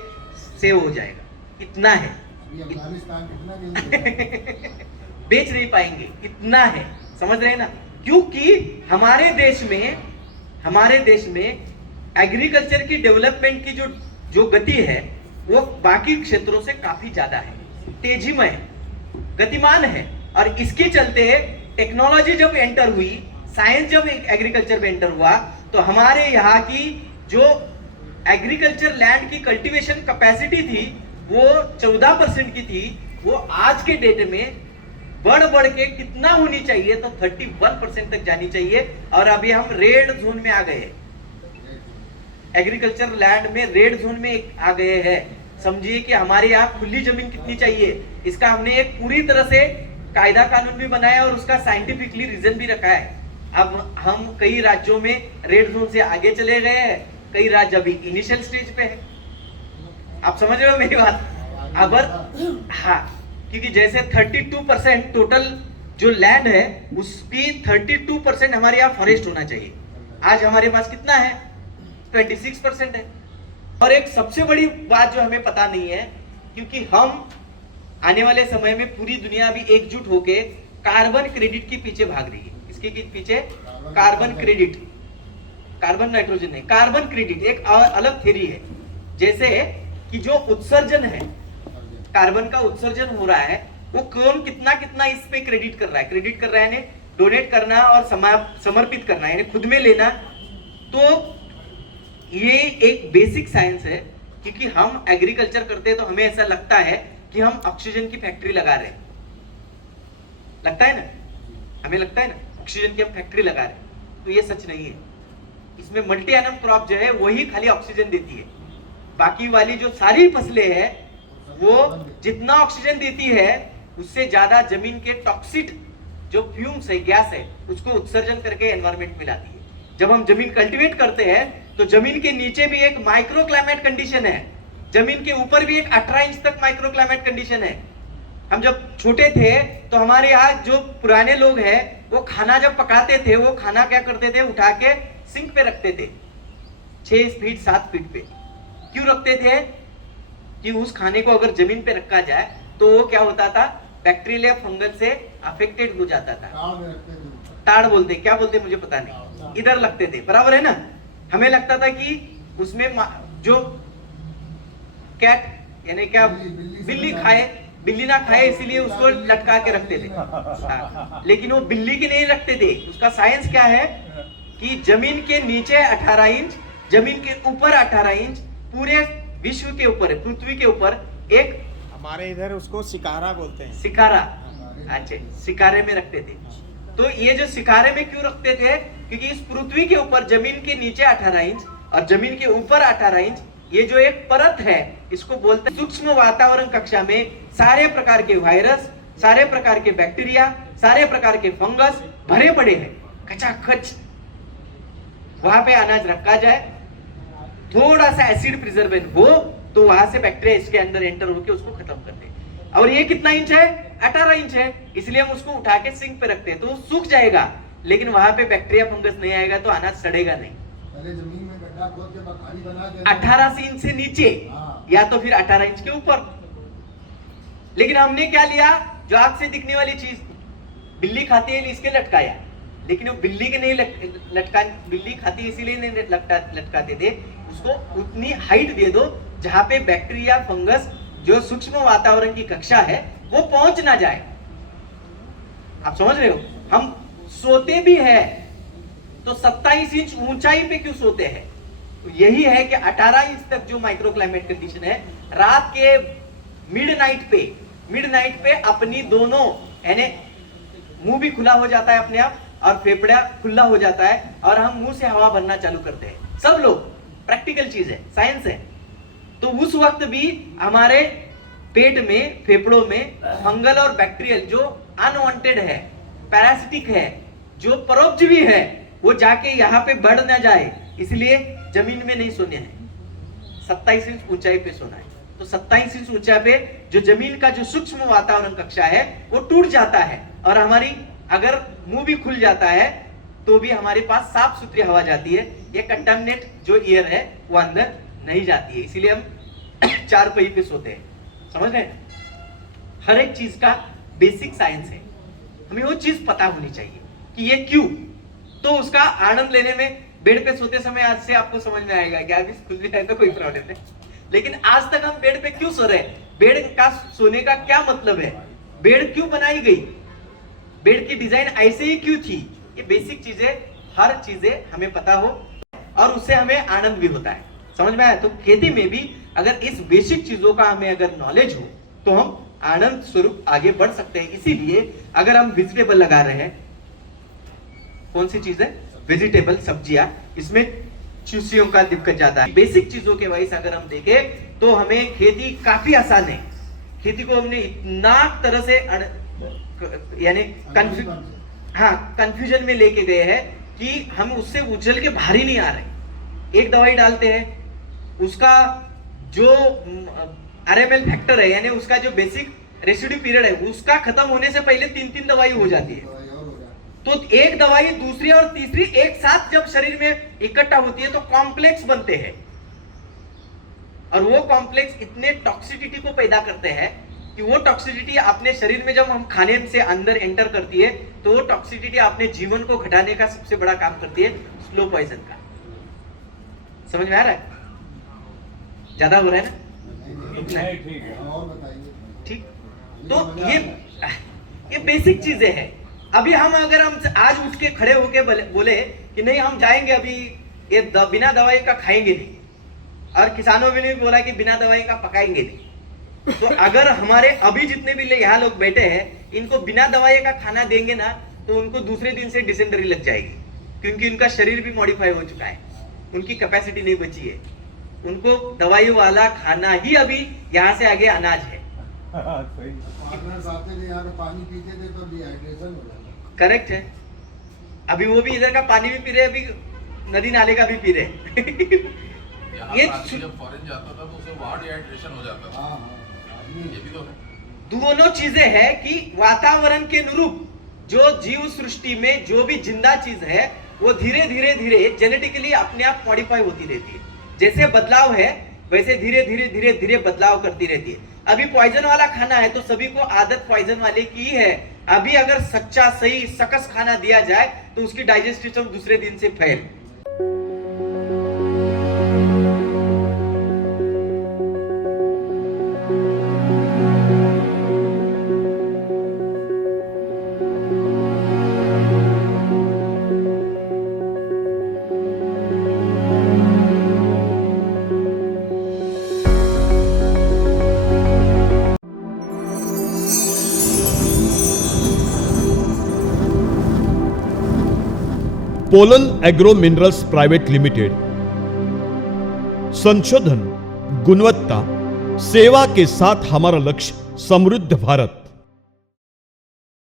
सेव हो जाएगा, इतना है। बेच नहीं पाएंगे, इतना है, समझ रहे हैं ना? क्योंकि हमारे देश में एग्रीकल्चर की डेवलपमेंट की जो गति है वो बाकी क्षेत्रों से काफी ज्यादा है, तेजीमय है, गतिमान है। और इसके चलते टेक्नोलॉजी जब एंटर हुई, साइंस जब एग्रीकल्चर में एंटर हुआ, तो हमारे यहाँ की जो एग्रीकल्चर लैंड की कल्टीवेशन कैपेसिटी थी वो 14% की थी, वो आज के डेट में बढ़ के कितना होनी चाहिए? तो 31% तक जानी चाहिए। और अभी हम रेड जोन में आ गए, एग्रीकल्चर लैंड में रेड जोन में आ गए हैं। समझिए कि हमारे यहाँ खुली जमीन कितनी चाहिए, इसका हमने एक पूरी तरह से कायदा कानून भी बनाया और उसका साइंटिफिकली रीजन भी रखा है। अब हम कई राज्यों में रेड जोन से आगे चले गए हैं, कई राज्य अभी इनिशियल स्टेज पे है। आप समझ रहे हो मेरी बात? अब हाँ, क्योंकि जैसे 32% टोटल जो लैंड है उसकी 32% हमारे यहाँ फॉरेस्ट होना चाहिए। आज हमारे पास कितना है? 26% है। और एक सबसे बड़ी बात जो हमें पता नहीं है, क्योंकि हम आने वाले समय में पूरी दुनिया भी एकजुट होके कार्बन क्रेडिट के पीछे भाग रही है। इसके पीछे कार्बन क्रेडिट, कार्बन नाइट्रोजन नहीं, कार्बन क्रेडिट एक अलग थ्योरी है। जैसे कि जो उत्सर्जन है, कार्बन का उत्सर्जन हो रहा है, वो कौन कितना कितना इस पे क्रेडिट कर रहा है? क्रेडिट कर रहा है, डोनेट करना और समर्पित करना, यानी खुद में लेना। तो ये एक बेसिक साइंस है, क्योंकि हम एग्रीकल्चर करते हैं तो हमें ऐसा लगता है कि हम ऑक्सीजन की फैक्ट्री लगा रहे हैं, लगता है ना, हमें लगता है ना ऑक्सीजन की हम फैक्ट्री लगा रहे हैं, तो ये सच नहीं है। इसमें मल्टी एनम क्रॉप जो है वही खाली ऑक्सीजन देती है, बाकी वाली जो सारी फसलें हैं वो जितना ऑक्सीजन देती है उससे ज्यादा जमीन के टॉक्सिक जो फ्यूम्स है, गैस है, उसको उत्सर्जन करके एनवायरमेंट में लाती है। जब हम जमीन कल्टीवेट करते हैं तो जमीन के नीचे भी एक माइक्रो क्लाइमेट कंडीशन है, जमीन के ऊपर भी एक 18 इंच तक माइक्रो क्लाइमेट कंडीशन है। हम जब छोटे थे तो हमारे यहाँ जो पुराने लोग हैं वो खाना जब पकाते थे, वो खाना क्या करते थे, उठा के सिंक पे रखते थे, 6 फीट 7 फीट पे। क्यों रखते थे? कि उस खाने को अगर जमीन पे रखा जाए तो वो क्या होता था, बैक्टीरिया फंगस से अफेक्टेड हो जाता था। ताड़ बोलते, क्या बोलते मुझे पता नहीं, इधर लगते थे, बराबर है ना। हमें लगता था कि उसमें जो कैट यानी क्या बिल्ली खाए, बिल्ली ना खाए इसीलिए उसको लटका के रखते थे। लेकिन वो बिल्ली के नहीं रखते थे, उसका साइंस क्या है कि जमीन के नीचे 18 इंच, जमीन के ऊपर 18 इंच, पूरे विश्व के ऊपर, पृथ्वी के ऊपर एक, हमारे इधर उसको सिकारा बोलते हैं। सिकारा, अच्छा, सिकारे में रखते थे। तो ये जो सिकारे में क्यों रखते थे, क्योंकि इस पृथ्वी के ऊपर जमीन के नीचे 18 इंच और जमीन के ऊपर 18 इंच, ये जो एक परत है इसको बोलते हैं सूक्ष्म वातावरण कक्षा में सारे प्रकार के वायरस, सारे प्रकार के बैक्टीरिया, सारे प्रकार के फंगस भरे पड़े हैं खचाखच। वहां पे अनाज रखा जाए, थोड़ा सा एसिड प्रिजर्वेंट हो तो वहां से बैक्टीरिया इसके अंदर एंटर होकर उसको खत्म कर दे। और ये कितना इंच है? 18 इंच है, इसलिए हम उसको उठा के सिंक पे रखते हैं तो सूख जाएगा, लेकिन वहां पे बैक्टीरिया फंगस नहीं आएगा तो अनाज सड़ेगा नहीं। जमीन में गड्ढा खोद के बखारी बना के 18 इंच से नीचे या तो फिर 18 इंच के ऊपर। लेकिन हमने क्या लिया, जो आंख से दिखने वाली चीज, बिल्ली खाती है इसके लटकाया, लेकिन वो बिल्ली के नहीं लटका, बिल्ली खाती इसीलिए नहीं लटकाते थे, उसको उतनी हाइट दे दो जहां पे बैक्टीरिया फंगस जो सूक्ष्म वातावरण की कक्षा है वो पहुंच ना जाए। आप समझ रहे हो? हम सोते भी है तो 27 इंच ऊंचाई पे क्यों सोते हैं? तो यही है कि 18 इंच तक जो माइक्रो क्लाइमेट कंडीशन है, रात के मिडनाइट पे अपनी दोनों यानी मुंह भी खुला हो जाता है अपने आप और फेफड़ा खुला हो जाता है और हम मुंह से हवा भरना चालू करते हैं सब लोग। प्रैक्टिकल चीज है, साइंस है। तो उस वक्त भी हमारे पेट में, फेफड़ों में फंगल और बैक्टीरियल जो अनवांटेड है, पैरासिटिक है, जो परोपजीवी है, वो जाके यहाँ पे बढ़ ना जाए, इसलिए जमीन में नहीं सोने हैं, 27 इंच ऊंचाई पे सोना है। तो 27 इंच ऊंचाई पे जो जमीन का जो सूक्ष्म वातावरण कक्षा है वो टूट जाता है और हमारी अगर मुंह भी खुल जाता है तो भी हमारे पास साफ सुथरी हवा जाती है। ये कंटामिनेट जो एयर है वो अंदर नहीं जाती है, इसीलिए हम 4 पहिए पे सोते हैं। समझ रहे हैं? हर एक चीज का बेसिक साइंस है, हमें वो चीज पता होनी चाहिए कि ये क्यों। तो उसका आनंद लेने में बेड पे सोते समय आज से आपको समझ में आएगा कि अभी खुद भी है तो कोई प्रॉब्लम नहीं, लेकिन आज तक हम बेड पे क्यों सो रहे हैं, बेड का सोने का क्या मतलब है, बेड क्यों बनाई गई, बेड की डिजाइन ऐसे ही क्यों थी, ये बेसिक चीजें, हर चीजें हमें पता हो और उससे हमें आनंद भी होता है। समझ में आया? तो खेती में भी अगर इस बेसिक चीजों का हमें अगर नॉलेज हो तो हम आनंद स्वरूप आगे बढ़ सकते हैं। इसीलिए अगर हम वेजिटेबल लगा रहे हैं, कौन सी चीज है, वेजिटेबल, सब्जियां, इसमें चूसियों का दिक्कत ज्यादा है। बेसिक चीजों के वजह से अगर हम देखें तो हमें खेती काफी आसान है। खेती को हमने इतना तरह से यानी कंफ्यूजन में लेके गए हैं कि हम उससे उछल के बाहर ही नहीं आ रहे। एक दवाई डालते हैं, उसका जो आरएमएल फैक्टर है यानी उसका जो बेसिक रेसिड्यू पीरियड है उसका खत्म होने से पहले 3-3 दवाई हो जाती है। तो एक दवाई दूसरी और तीसरी एक साथ जब शरीर में इकट्ठा होती है तो कॉम्प्लेक्स बनते हैं और वो कॉम्प्लेक्स इतने टॉक्सिसिटी को पैदा करते हैं कि वो टॉक्सिसिटी अपने शरीर में जब हम खाने से अंदर एंटर करती है तो वो टॉक्सिसिटी अपने जीवन को घटाने का सबसे बड़ा काम करती है, स्लो पॉइजन का। समझ में आ रहा है? ज्यादा हो रहा है ना? ठीक। तो ये बेसिक चीजें हैं। अभी हम अगर हम आज उठ के खड़े होके बोले कि नहीं हम जाएंगे अभी ये बिना दवाई का खाएंगे नहीं, और किसानों ने भी बोला कि बिना दवाई का पकाएंगे नहीं। तो अगर हमारे अभी जितने भी यहाँ लोग बैठे हैं, इनको बिना दवाई का खाना देंगे ना, तो उनको दूसरे दिन से डिसेंट्री लग जाएगी, क्योंकि उनका शरीर भी मॉडिफाई हो चुका है, उनकी कैपेसिटी नहीं बची है। उनको दवाई वाला खाना ही अभी यहाँ से आगे अनाज है। फॉरेनर्स आते थे यहाँ पे पानी पीते थे तो डिहाइड्रेशन हो जाता। करेक्ट है। अभी वो भी इधर का पानी भी पी रहे, अभी नदी नाले का भी पी रहे। ये जब फॉरेन जाता था तो उसे वहां डिहाइड्रेशन हो जाता था। हाँ हाँ ये भी तो है। दोनों चीजें हैं कि वातावरण के अनुरूप जो जीव सृष्टि में जो भी जिंदा चीज है वो धीरे धीरे धीरे जेनेटिकली अपने आप मॉडिफाई होती रहती है। जैसे बदलाव है वैसे धीरे धीरे धीरे धीरे बदलाव करती रहती है। अभी पॉइजन वाला खाना है तो सभी को आदत पॉइजन वाले की ही है। अभी अगर सच्चा सही सकस खाना दिया जाए तो उसकी डाइजेस्ट सिस्टम दूसरे दिन से फैल। Pollen agro minerals private limited. संशोधन, गुणवत्ता, सेवा के साथ हमारा लक्ष्य समृद्ध भारत।